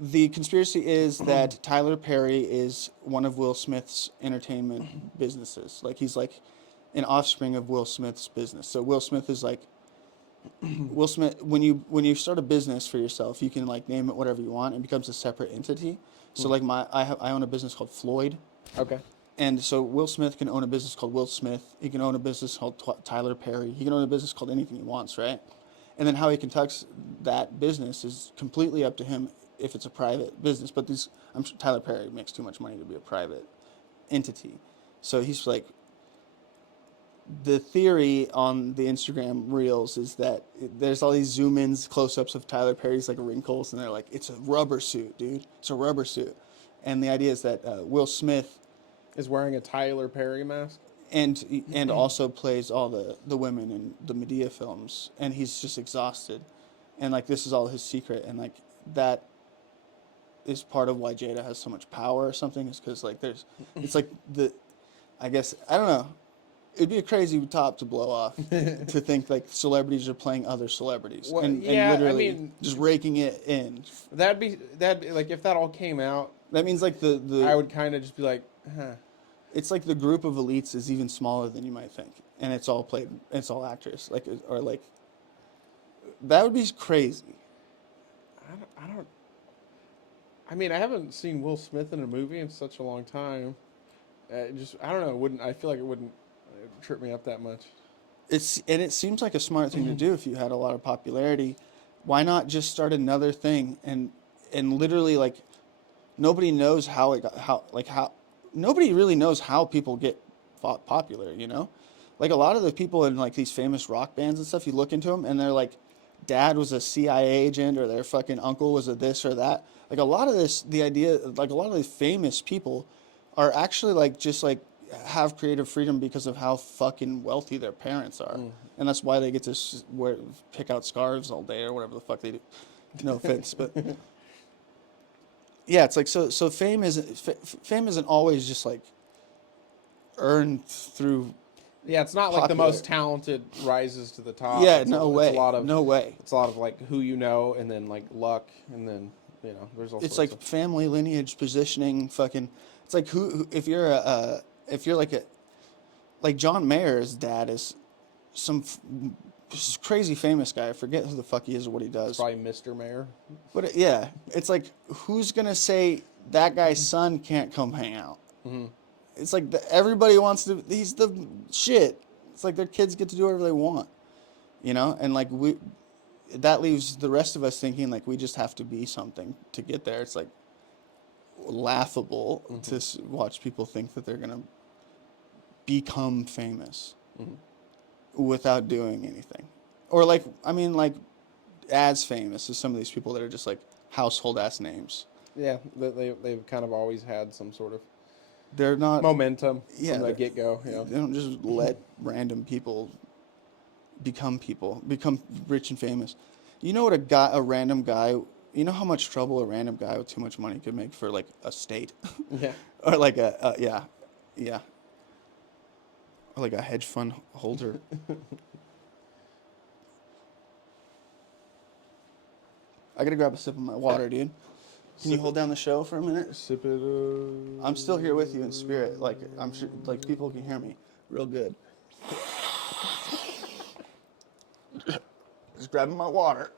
the conspiracy is that Tyler Perry is one of Will Smith's entertainment businesses. Like he's like an offspring of Will Smith's business. So Will Smith is like Will Smith. When you start a business for yourself, you can like name it whatever you want. It becomes a separate entity. So like I own a business called Floyd. Okay. And so Will Smith can own a business called Will Smith. He can own a business called Tyler Perry. He can own a business called anything he wants, right? And then how he conducts that business is completely up to him if it's a private business. But I'm sure Tyler Perry makes too much money to be a private entity. So he's like, the theory on the Instagram reels is that there's all these zoom-ins, close-ups of Tyler Perry's like wrinkles, and they're like, it's a rubber suit, dude. It's a rubber suit. And the idea is that Will Smith Is wearing a Tyler Perry mask? and also plays all the women in the Medea films, and he's just exhausted, and like this is all his secret, and like that is part of why Jada has so much power or something, is because like it's like I guess I don't know, it'd be a crazy top to blow off to think like celebrities are playing other celebrities Well, and yeah, literally I mean, just raking it in. That'd be like if that all came out, That means like the I would kind of just be like, huh. It's like the group of elites is even smaller than you might think, and it's all actors, like or like. That would be crazy. I don't. I mean, I haven't seen Will Smith in a movie in such a long time. I don't know. I feel like it wouldn't trip me up that much. it seems like a smart thing to do if you had a lot of popularity. Why not just start another thing and literally like nobody knows how it got how nobody really knows how people get popular, you know? Like a lot of the people in like these famous rock bands and stuff, you look into them and they're like dad was a CIA agent or their fucking uncle was a this or that. Like a lot of this the idea like a lot of the famous people are actually like just like have creative freedom because of how fucking wealthy their parents are. And that's why they get to pick out scarves all day or whatever the fuck they do. No offense, but yeah, it's like so fame isn't always just like earned through. Yeah, it's not like the Popular. most talented rises to the top. Yeah, It's no it's way. a lot of No way. It's a lot of like who you know, and then like luck, and then there's all It's sorts like of family lineage positioning. Fucking, it's like if you're like John Mayer's dad is some crazy famous guy. I forget who the fuck he is or what he does. probably Mr. Mayor. But yeah, it's like who's gonna say that guy's son can't come hang out? Mm-hmm. It's like everybody wants to. He's the shit. It's like their kids get to do whatever they want, you know. And like that leaves the rest of us thinking like we just have to be something to get there. It's like laughable to watch people think that they're gonna become famous without doing anything, or like I mean like as famous as some of these people that are just like household ass names. Yeah, they've kind of always had some sort of They're not momentum from the they're- get go. They don't just let random people become rich and famous. You know what a random guy, you know how much trouble a random guy with too much money could make for like a state? Yeah. Or like yeah. Or like a hedge fund holder. I gotta grab a sip of my water, dude. Can you hold down the show for a minute? Sip it. I'm still here with you in spirit. Like I'm sure, like people can hear me real good. Just grabbing my water.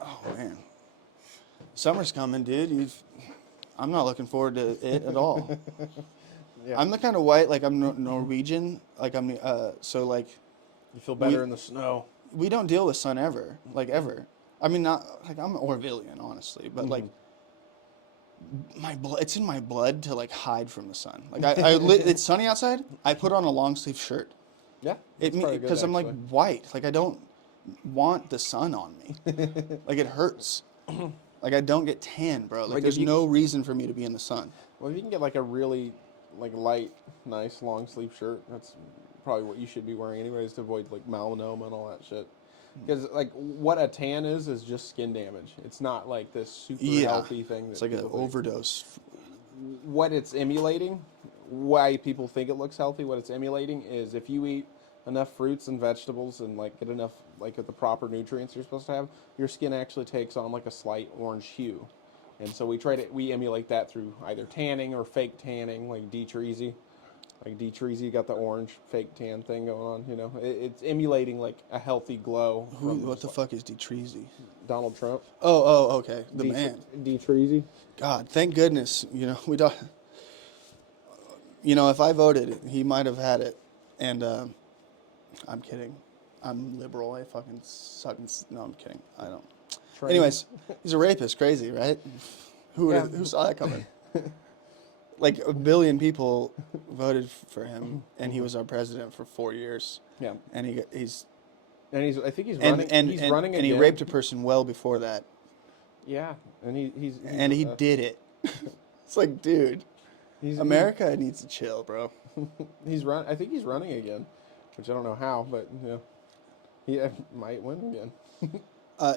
Oh man, summer's coming, dude. I'm not looking forward to it at all. Yeah. I'm the kind of white, like I'm Norwegian, like I'm so like You feel better in the snow. we don't deal with sun ever, like ever. I mean, not like I'm Orwellian, honestly, but like it's in my blood to like hide from the sun. Like it's sunny outside. I put on a long sleeve shirt. Yeah. Because I'm like white. Like I don't want the sun on me. Like it hurts. Like I don't get tan, bro. Like there's no reason for me to be in the sun. Well, if you can get like a really like light, nice long sleeve shirt, that's probably what you should be wearing anyways to avoid like melanoma and all that shit. Because like what a tan is just skin damage. It's not like this super healthy thing. It's like an overdose. What it's emulating, why people think it looks healthy, what it's emulating is if you eat enough fruits and vegetables and like get enough like the proper nutrients you're supposed to have, your skin actually takes on like a slight orange hue. And so we emulate that through either tanning or fake tanning, like D-Treasy. Like D-Treasy got the orange fake tan thing going on, you know. It's emulating like a healthy glow. What the fuck is D-Treasy? Donald Trump. Oh, okay. The man. D-Treasy. God, thank goodness. You know, we don't. You know, if I voted, he might have had it. And I'm kidding. I'm liberal. I fucking suck. No, I'm kidding. I don't. Anyways, he's a rapist. Crazy, right? Who saw that coming? Like 1 billion people voted for him, and he was our president for 4 years. Yeah, and I think he's running. And running and he raped a person well before that. Yeah, and he's he did it. It's like, dude, America needs to chill, bro. I think he's running again, which I don't know how, but you know, he might win again.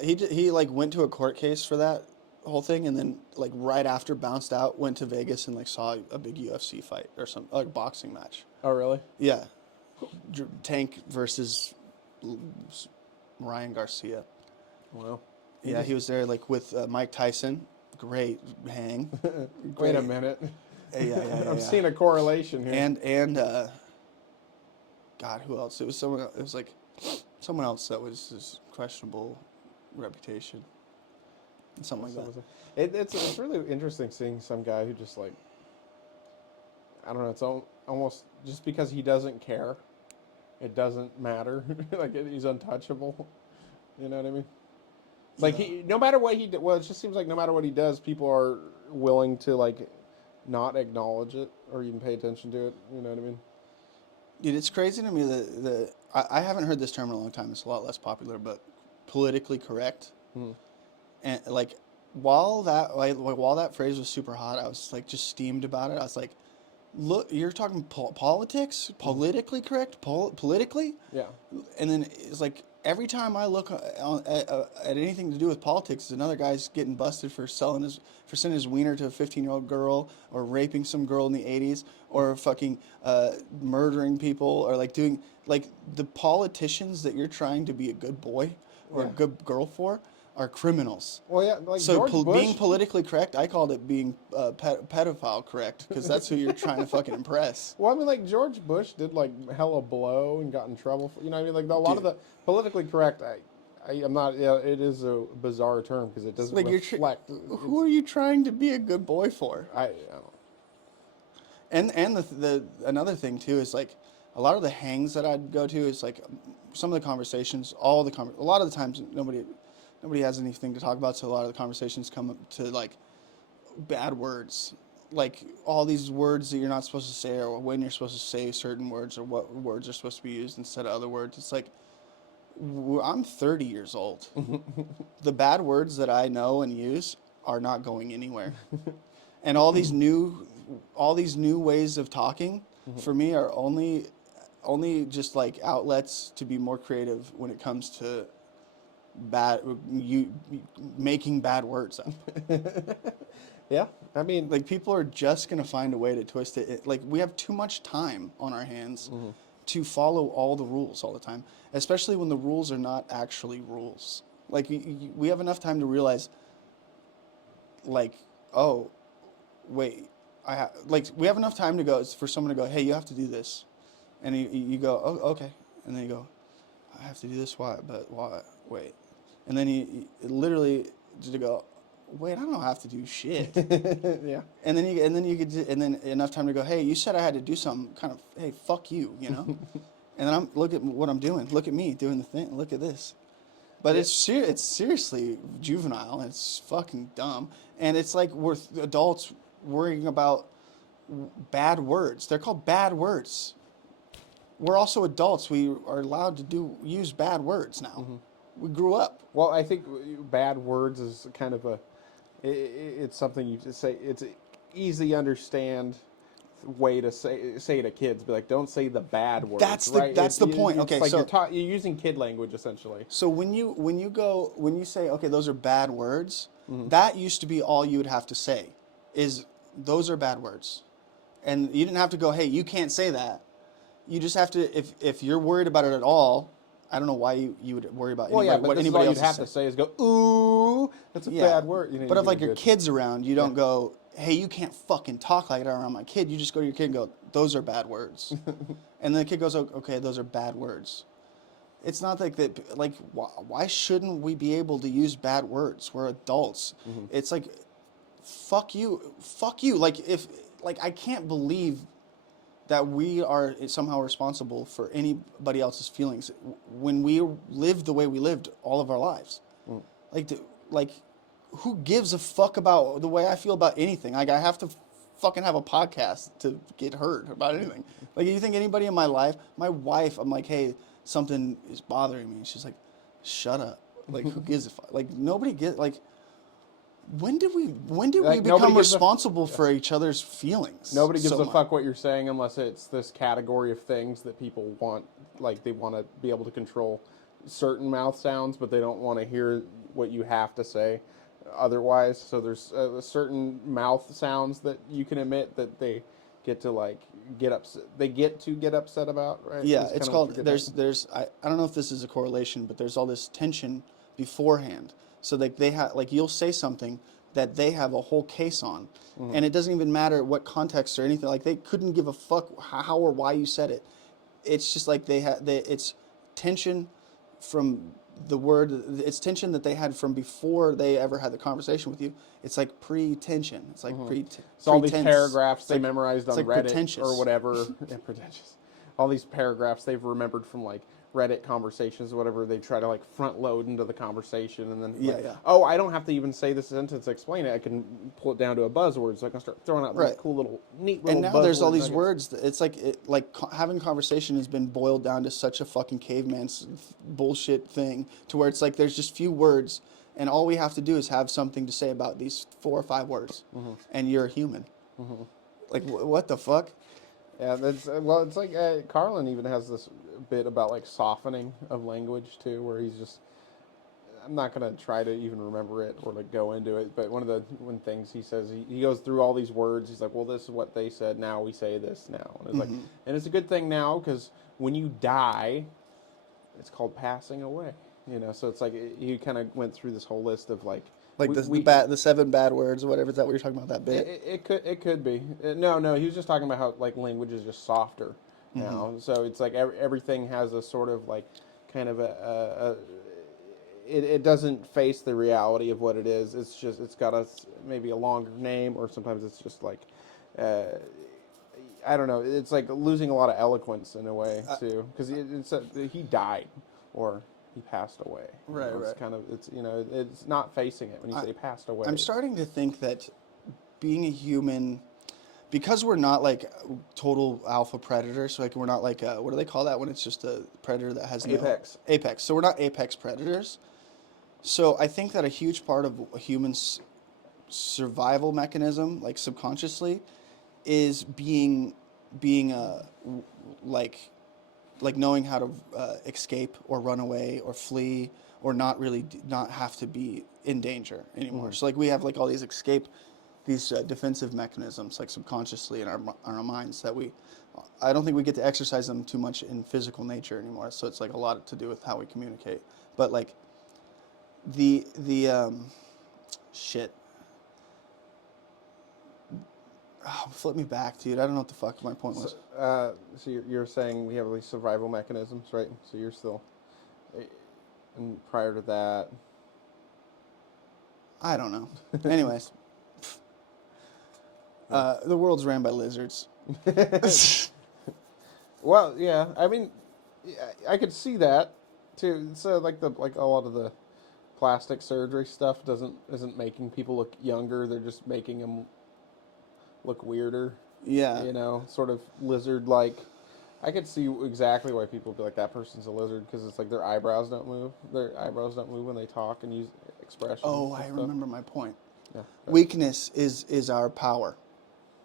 He like went to a court case for that whole thing, and then like right after bounced out, went to Vegas and like saw a big UFC fight or some like boxing match. Oh really? Yeah, Tank versus Ryan Garcia. Wow. Yeah, he was there like with Mike Tyson. Great hang. Wait a minute. Yeah. I'm seeing a correlation here. And God, who else? It was someone. It was like someone else that was this questionable reputation. Something like that. It's really interesting seeing some guy who just like I don't know. It's almost just because he doesn't care, it doesn't matter. Like he's untouchable. You know what I mean? Like no matter what he, well, it just seems like no matter what he does, people are willing to like not acknowledge it or even pay attention to it. You know what I mean? Dude, it's crazy to me that I haven't heard this term in a long time. It's a lot less popular, but politically correct. And like while that phrase was super hot, I was like just steamed about it. I was like, look, you're talking politics, politically correct, politically. Yeah. And then it's like every time I look at anything to do with politics, another guy's getting busted for sending his wiener to a 15-year-old girl, or raping some girl in the 80s, or fucking murdering people, or like doing like the politicians that you're trying to be a good boy or a good girl for are criminals. Well, yeah, like so George Bush, being politically correct, I called it being pedophile correct, because that's who you're trying to fucking impress. Well, I mean, like George Bush did like hella blow and got in trouble for, you know what I mean? Like a lot of the politically correct, I'm not, yeah, it is a bizarre term because it doesn't Like reflect. Who are you trying to be a good boy for? I don't know. And the another thing too is like a lot of the hangs that I'd go to is like some of the conversations, a lot of the times nobody has anything to talk about, so a lot of the conversations come up to like bad words, like all these words that you're not supposed to say, or when you're supposed to say certain words, or what words are supposed to be used instead of other words. It's like I'm 30 years old. The bad words that I know and use are not going anywhere. And all these new ways of talking for me are only just like outlets to be more creative when it comes to making bad words up. Yeah, I mean, like people are just gonna find a way to twist it. Like we have too much time on our hands to follow all the rules all the time, especially when the rules are not actually rules. Like we have enough time to realize, like, oh, wait, we have enough time to go for someone to go, hey, you have to do this, and you go, oh, okay, and then you go, I have to do this. Why? But why? Wait, and then you literally just go, wait, I don't have to do shit. yeah. And then enough time to go, hey, you said I had to do something. Kind of, hey, fuck you, you know. And then look at what I'm doing. Look at me doing the thing. Look at this. But it's seriously juvenile. It's fucking dumb. And it's like we're adults worrying about bad words. They're called bad words. We're also adults. We are allowed to use bad words now. We grew up. Well, I think bad words is kind of it's something you just say. It's an easy understand way to say to kids. Be like, don't say the bad words. That's the point. Okay, like so you're using kid language essentially. So when you say, okay, those are bad words, that used to be all you would have to say, is those are bad words, and you didn't have to go, hey, you can't say that. You just have to, if you're worried about it at all. I don't know why you would worry about what anybody else you'd have to say is go, ooh, that's a bad word. But if like your kid's around, you don't go, hey, you can't fucking talk like that around my kid. You just go to your kid and go, those are bad words. And then the kid goes, okay, those are bad words. It's not like that, like, why shouldn't we be able to use bad words? We're adults. It's like, fuck you. Like, I can't believe that we are somehow responsible for anybody else's feelings when we lived the way we lived all of our lives. Like, who gives a fuck about the way I feel about anything? Like, I have to fucking have a podcast to get heard about anything. Like, you think anybody in my life, my wife, I'm like, hey, something is bothering me. And she's like, shut up. Like, who gives a fuck? Like, nobody gives, like, when did we become responsible for each other's feelings? Nobody gives a fuck what you're saying unless it's this category of things that people want. Like, they want to be able to control certain mouth sounds, but they don't want to hear what you have to say otherwise. So there's certain mouth sounds that you can emit that they get to get upset. They get to get upset about, right? Yeah, it's called. There's. I don't know if this is a correlation, but there's all this tension beforehand. So they have, like, you'll say something that they have a whole case on, and it doesn't even matter what context or anything. Like, they couldn't give a fuck how or why you said it. It's just like it's tension from the word, it's tension that they had from before they ever had the conversation with you. It's like pre-tension. It's like It's all these pretense. paragraphs It's they like- memorized it's on like Reddit pretentious. or whatever. Yeah, pretentious. All these paragraphs they've remembered from like Reddit conversations or whatever. They try to like front load into the conversation and then like, Yeah. oh, I don't have to even say this sentence to explain it. I can pull it down to a buzzword, so I can start throwing out these Right. cool little, neat little. And now there's all buzzword these nuggets. words. It's like having a conversation has been boiled down to such a fucking caveman's bullshit thing, to where it's like there's just few words, and all we have to do is have something to say about these 4 or 5 words, and you're a human. Like what the fuck? Yeah, that's well. It's like Carlin even has this bit about like softening of language too, where he's just. I'm not gonna try to even remember it or like go into it, but one of the things he says, he goes through all these words. He's like, well, this is what they said. Now we say this now, and it's like, and it's a good thing now because when you die, it's called passing away. You know, so it's like he kind of went through this whole list of like. Like the 7 bad words or whatever. Is that what you're talking about? That bit? It could be. No. He was just talking about how like language is just softer now. So it's like everything has a sort of like kind of it doesn't face the reality of what it is. It's just it's got maybe a longer name, or sometimes it's just like I don't know. It's like losing a lot of eloquence in a way too, because he died or he passed away. Right, you know, right. It's kind of it's not facing it when you say passed away. I'm starting to think that being a human, because we're not like total alpha predators, like we're not like what do they call that when it's just a predator that has Apex. Apex. So we're not apex predators. So I think that a huge part of a human's survival mechanism, like subconsciously, is being like knowing how to escape or run away or flee or not have to be in danger anymore. So like we have like all these defensive mechanisms like subconsciously in our minds that I don't think we get to exercise them too much in physical nature anymore. So it's like a lot to do with how we communicate. But like the shit. Oh, flip me back, dude. I don't know what the fuck my point was. So you're saying we have these survival mechanisms, right? So you're still, and prior to that, I don't know. Anyways, the world's ran by lizards. well, yeah. I mean, I could see that too. So like a lot of the plastic surgery stuff isn't making people look younger. They're just making them look weirder. Yeah. You know, sort of lizard-like. I could see exactly why people would be like, that person's a lizard, because it's like their eyebrows don't move. Their eyebrows don't move when they talk and use expressions. Oh, and I stuff. remember my point. Yeah. Weakness is our power.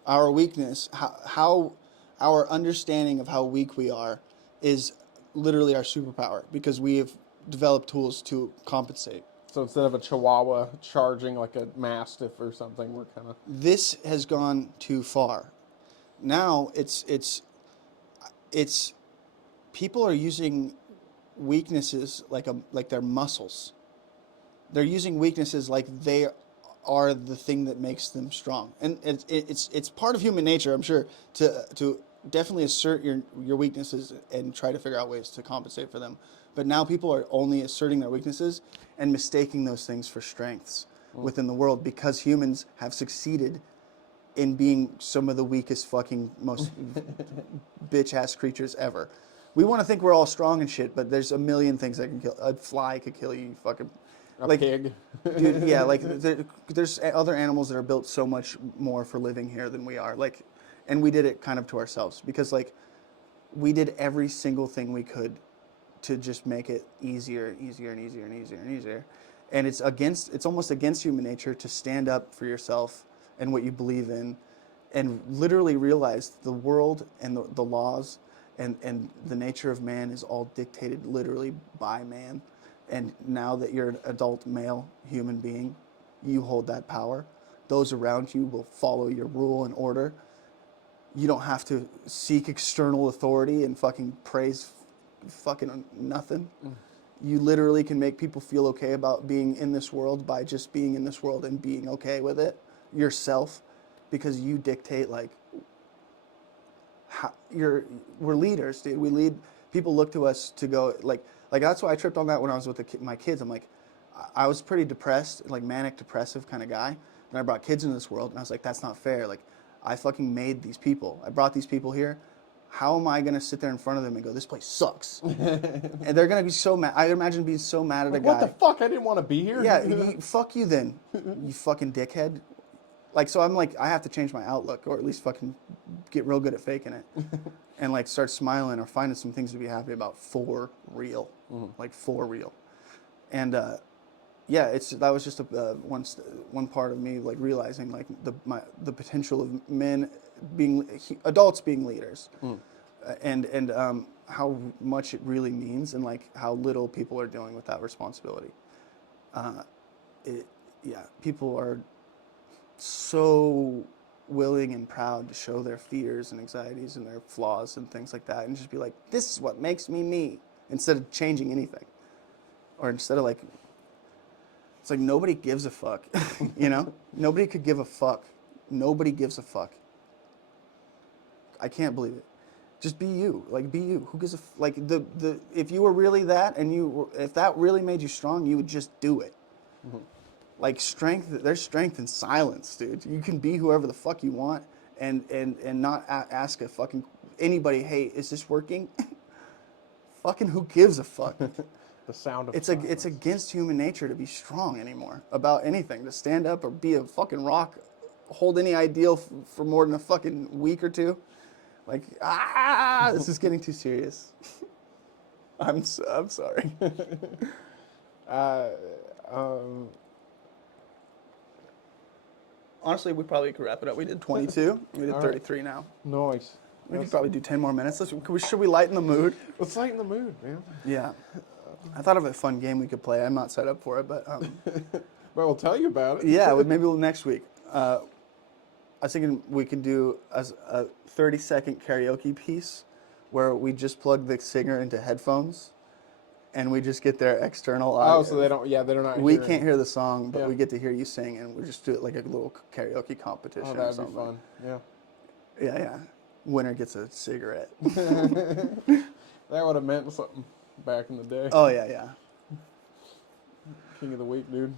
Our weakness, how our understanding of how weak we are, is literally our superpower, because we have developed tools to compensate. So instead of a chihuahua charging like a mastiff or something, we're kind of... This has gone too far. Now it's people are using weaknesses like their muscles. They're using weaknesses like they are the thing that makes them strong, and it's part of human nature, I'm sure, to definitely assert your weaknesses and try to figure out ways to compensate for them. But now people are only asserting their weaknesses and mistaking those things for strengths within the world, because humans have succeeded in being some of the weakest fucking most bitch-ass creatures ever. We want to think we're all strong and shit, but there's a million things that can kill. A fly could kill you, fucking... A pig. Dude, yeah, like there's other animals that are built so much more for living here than we are. Like, and we did it kind of to ourselves, because like we did every single thing we could to just make it easier and easier and easier and easier and easier. And it's almost against human nature to stand up for yourself and what you believe in, and literally realize the world and the laws and the nature of man is all dictated literally by man. And now that you're an adult male human being, you hold that power. Those around you will follow your rule and order. You don't have to seek external authority and fucking praise fucking nothing. You literally can make people feel okay about being in this world by just being in this world and being okay with it yourself, because you dictate like we're leaders, dude. We lead. People look to us to go like, Like that's why I tripped on that when I was with my kids. I'm like, I was pretty depressed, like manic depressive kind of guy. And I brought kids into this world, and I was like, that's not fair. Like, I fucking made these people. I brought these people here. How am I gonna sit there in front of them and go, this place sucks? And they're gonna be so mad. I imagine being so mad at a guy. What the fuck? I didn't want to be here. Yeah, fuck you then, you fucking dickhead. Like, so I'm like, I have to change my outlook, or at least fucking get real good at faking it, and like start smiling or finding some things to be happy about for real, like for real. And yeah, that was just one part of me like realizing like the potential of adults being leaders, and how much it really means, and like how little people are doing with that responsibility. People are so willing and proud to show their fears and anxieties and their flaws and things like that, and just be like, this is what makes me me, instead of changing anything, or instead of like, it's like nobody gives a fuck. You know, nobody could give a fuck. Nobody gives a fuck. I can't believe it. Just be you. Like, be you. Who gives a like the if you were really that, and if that really made you strong, you would just do it. Like there's strength in silence, dude. You can be whoever the fuck you want, and not ask a fucking anybody, hey, is this working? Fucking who gives a fuck? The sound of it's against human nature to be strong anymore about anything. To stand up or be a fucking rock, hold any ideal for more than a fucking week or two. Like, this is getting too serious. I'm sorry. Honestly, we probably could wrap it up. We did 22. We did 33 now. Nice. We could probably do 10 more minutes. Should we lighten the mood? Let's lighten the mood, man. Yeah. I thought of a fun game we could play. I'm not set up for it, but... But we'll tell you about it. Yeah, maybe next week. I was thinking we could do a 30-second karaoke piece where we just plug the singer into headphones and we just get their external audio. Oh, so they're not We hearing. Can't hear the song, but Yeah. we get to hear you sing, and we just do it like a little karaoke competition. Oh, or that'd something. be fun. Yeah. Yeah. Winner gets a cigarette. That would have meant something back in the day. Oh, yeah. King of the week, dude.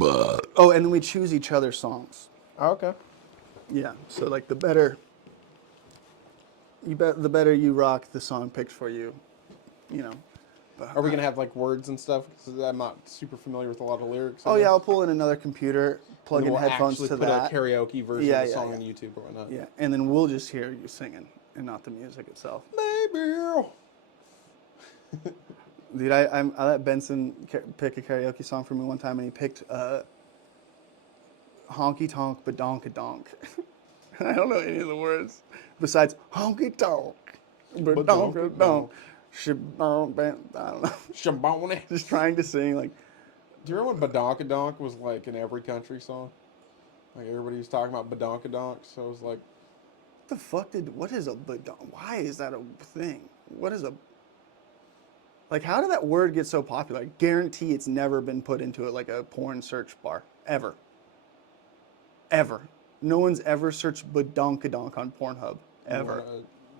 Oh, and then we choose each other's songs. Oh, okay. Yeah, so like the better you rock the song picked for you, you know. Are we gonna have like words and stuff? Because I'm not super familiar with a lot of lyrics. Oh yeah, I'll pull in another computer, plug And in we'll headphones actually to put that. a karaoke version Yeah, of the yeah, song yeah. on YouTube or whatnot. Yeah, and then we'll just hear you singing and not the music itself. Baby. Dude, I let Benson pick a karaoke song for me one time, and he picked Honky Tonk Badonka Donk. I don't know any of the words besides Honky Tonk Badonka Donk. I don't know. Shabone. Just trying to sing like. Do you remember when Badonkadonk was like in every country song? Like everybody was talking about Badonkadonk, so it was like, What the fuck what is a badonk? Why is that a thing? What is a, like, how did that word get so popular? I guarantee it's never been put into like a porn search bar, ever. Ever. No one's ever searched badonkadonk on Pornhub, ever.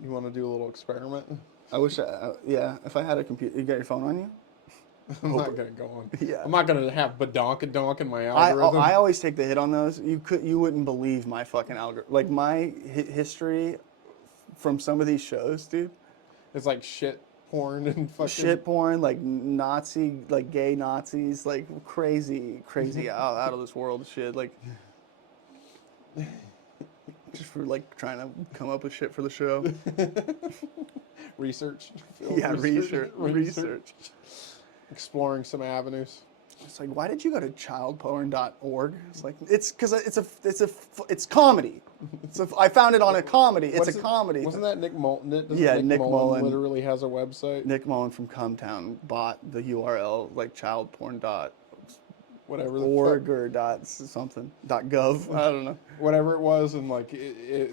You want to do a little experiment? I wish, yeah, if I had a computer, you got your phone on you? I'm not gonna go on. Yeah. I'm not gonna have Badonkadonk in my algorithm. I always take the hit on those. You wouldn't believe my fucking algorithm. Like my history from some of these shows, dude. It's like shit porn and fucking Shit porn, like Nazi, like gay Nazis, like crazy out of this world shit. Like just for like trying to come up with shit for the show. research. Yeah, research. Exploring some avenues. It's like, why did you go to childporn.org? It's like, it's because it's comedy. I found it on a comedy. It's a comedy. Wasn't that Nick Mullen? Yeah, Nick Mullen literally has a website. Nick Mullen from Cumtown bought the URL like childporn.org Whatever the or dot something .gov. I don't know. Whatever it was, and like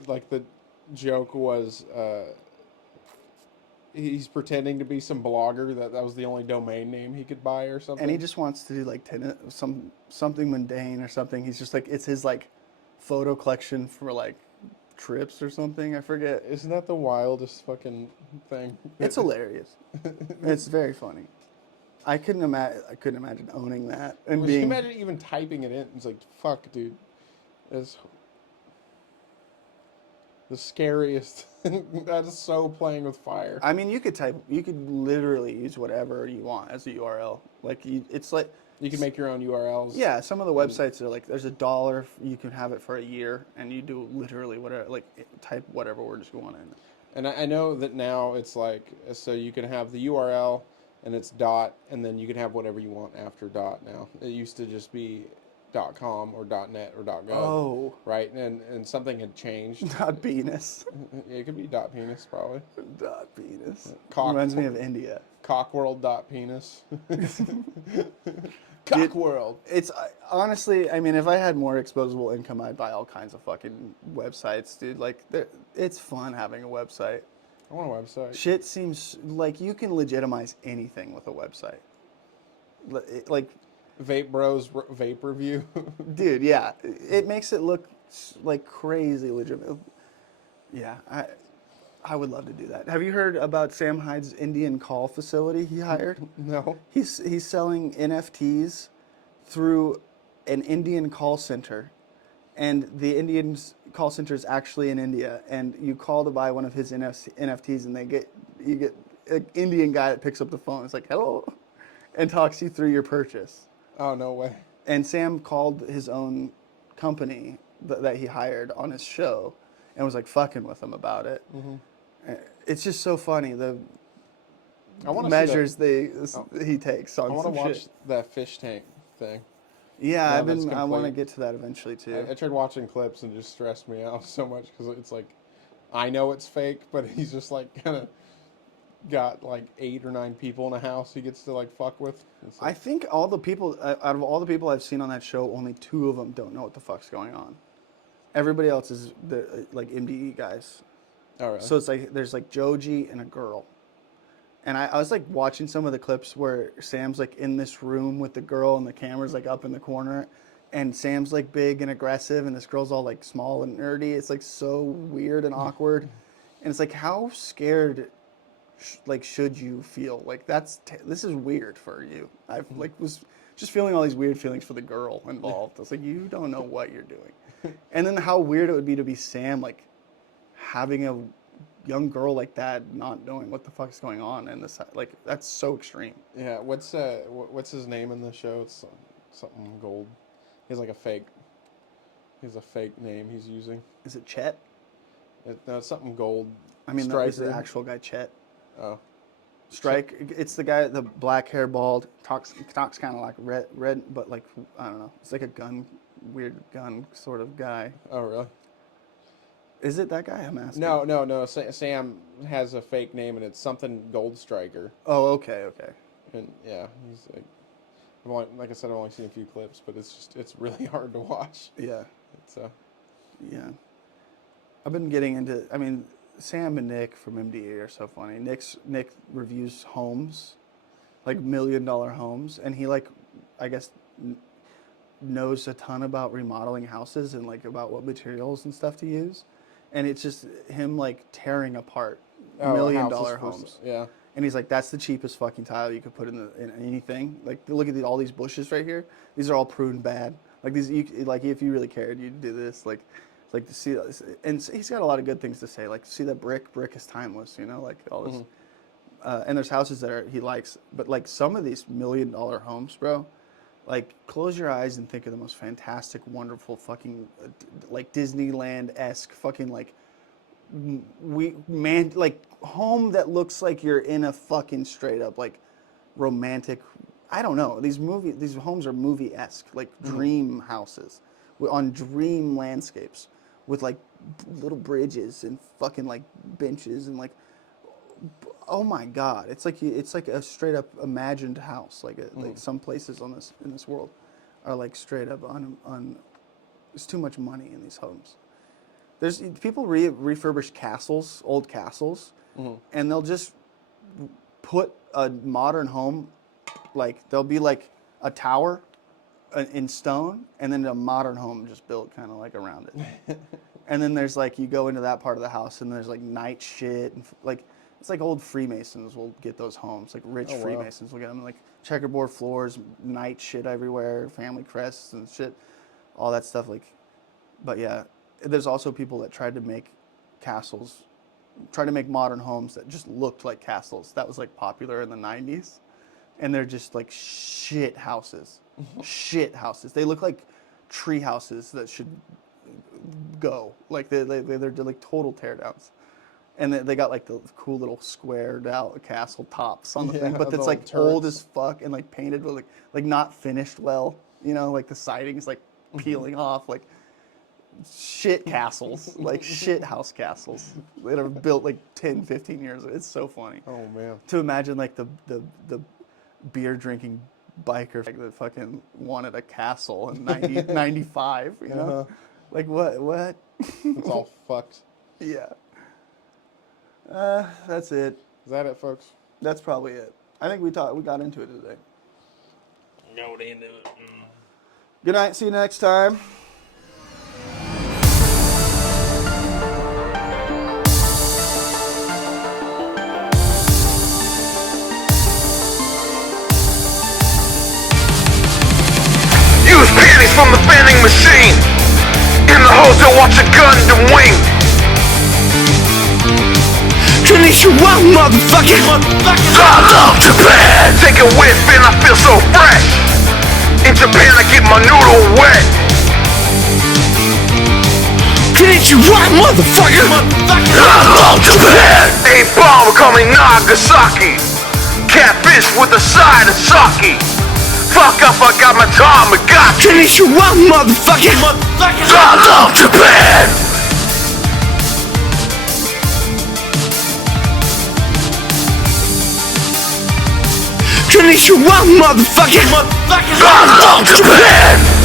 like the joke was. He's pretending to be some blogger that was the only domain name he could buy or something. And he just wants to do like something mundane or something. He's just like, it's his like photo collection for like trips or something. I forget. Isn't that the wildest fucking thing? It's hilarious. It's very funny. I couldn't imagine owning that and Would you being. imagine even typing it in? It's like, fuck, dude. It's the scariest. That is so playing with fire. I mean, you could literally use whatever you want as a URL. Like, it's like. You can make your own URLs. Yeah, some of the websites are like, there's $1, you can have it for a year, and you do literally whatever, like, type whatever words you want in. And I know that now it's like, so you can have the URL and it's dot, and then you can have whatever you want after dot now. It used to just be .com or .net or .gov. Oh. Right? And something had changed. Dot penis. It could be .penis probably. Dot penis. Cock- Reminds me of India. Cockworld.penis. Dude, Cockworld. It's honestly, I mean, if I had more exposable income, I'd buy all kinds of fucking websites, dude. Like, it's fun having a website. I want a website. Shit seems like you can legitimize anything with a website. Like, Vape Bros vape review. dude, yeah, it makes it look like crazy legitimate. Yeah, I would love to do that. Have you heard about Sam Hyde's Indian call facility he hired? No. He's selling NFTs through an Indian call center, and the Indian call center is actually in India. And you call to buy one of his NFTs, and you get an Indian guy that picks up the phone. It's like, hello, and talks you through your purchase. Oh, no way. And Sam called his own company that he hired on his show, and was like fucking with him about it. Mm-hmm. It's just so funny the measures he takes on. I want to watch shit. that fish tank thing. Yeah, Now that's I want to complete. get to that eventually too. I tried watching clips and it just stressed me out so much because it's like, I know it's fake, but he's just like kind of got like 8 or 9 people in a house he gets to like fuck with. Like, I think all the people out of all the people I've seen on that show, only 2 of them don't know what the fuck's going on. Everybody else is like MDE guys. oh, really? So it's like there's like Joji and a girl. And I was like watching some of the clips where Sam's like in this room with the girl and the camera's like up in the corner, and Sam's like big and aggressive and this girl's all like small and nerdy. It's like so weird and awkward. And it's like, how scared should you feel? Like this is weird for you. I've like was just feeling all these weird feelings for the girl involved. I was like, you don't know what you're doing. And then how weird it would be to be Sam, like having a young girl like that, not knowing what the fuck is going on, and this like that's so extreme. Yeah, what's his name in the show? It's something Gold. He has like a fake name he's using. Is it Chet? No, it's something Gold. I mean, that is the Striker. actual guy, Chet. Oh. Strike. It's the guy, the black hair, bald, talks kind of like red, but like I don't know. It's like a weird gun sort of guy. Oh, really? Is it that guy? I'm asking. No. Sam has a fake name, and it's something Gold Striker. Oh, okay. And yeah, he's like, like I said, I've only seen a few clips, but it's really hard to watch. Yeah. It's Yeah. I've been getting into. I mean, Sam and Nick from MDA are so funny. Nick reviews homes, like $1 million homes, and he like, I guess, knows a ton about remodeling houses and like about what materials and stuff to use. And it's just him like tearing apart $1 million homes. Yeah. And he's like, that's the cheapest fucking tile you could put in anything. Like, look at all these bushes right here. These are all pruned bad. Like like if you really cared, you'd do this. Like to see, and he's got a lot of good things to say. Like, see that brick is timeless. You know, like all this. Mm-hmm. And there's houses that he likes, but like some of these $1 million homes, bro. Like, close your eyes and think of the most fantastic, wonderful, fucking, like Disneyland-esque, fucking like, like home that looks like you're in a fucking straight up like romantic. I don't know. These homes are movie-esque, like dream houses, on dream landscapes, with like little bridges and fucking like benches and like. Oh my God! It's like a straight up imagined house. Like some places in this world are like straight up on. There's too much money in these homes. There's people refurbish castles, old castles, and they'll just put a modern home. Like there'll be like a tower in stone, and then a modern home just built kind of like around it. And then there's like, you go into that part of the house, and there's like night shit, and like it's like old Freemasons will get those homes, like rich Freemasons will get them, like checkerboard floors, night shit everywhere, family crests and shit, all that stuff. Like, but yeah, there's also people that tried to make castles, tried to make modern homes that just looked like castles. That was like popular in the 90s. And they're just like shit houses. Shit houses. They look like tree houses that should go. Like they're like total teardowns. And they got like the cool little squared out castle tops on the thing, but it's like old as fuck and like painted with like not finished well. You know, like the siding's like peeling off. Like shit castles, like shit house castles that are built like 10, 15 years ago. It's so funny. Oh man. To imagine like the beer drinking biker that fucking wanted a castle in 95, you know? Like what? It's all fucked. Yeah. That's it. Is that it, folks? That's probably it. I think we got into it today. No, they didn't do it. Good night. See you next time. Use panties from the vending machine. In the hotel, watch a Gundam wing. Konnichiwa, motherfucker. I love Japan. Take a whiff and I feel so fresh. In Japan, I get my noodle wet. Konnichiwa, motherfucker. I love Japan. A bomb, call me Nagasaki. Catfish with a side of sake. Fuck up, I got my Tamagotchi. Konnichiwa, motherfucker. I love Japan. Konnichiwa, motherfucker. I love Japan.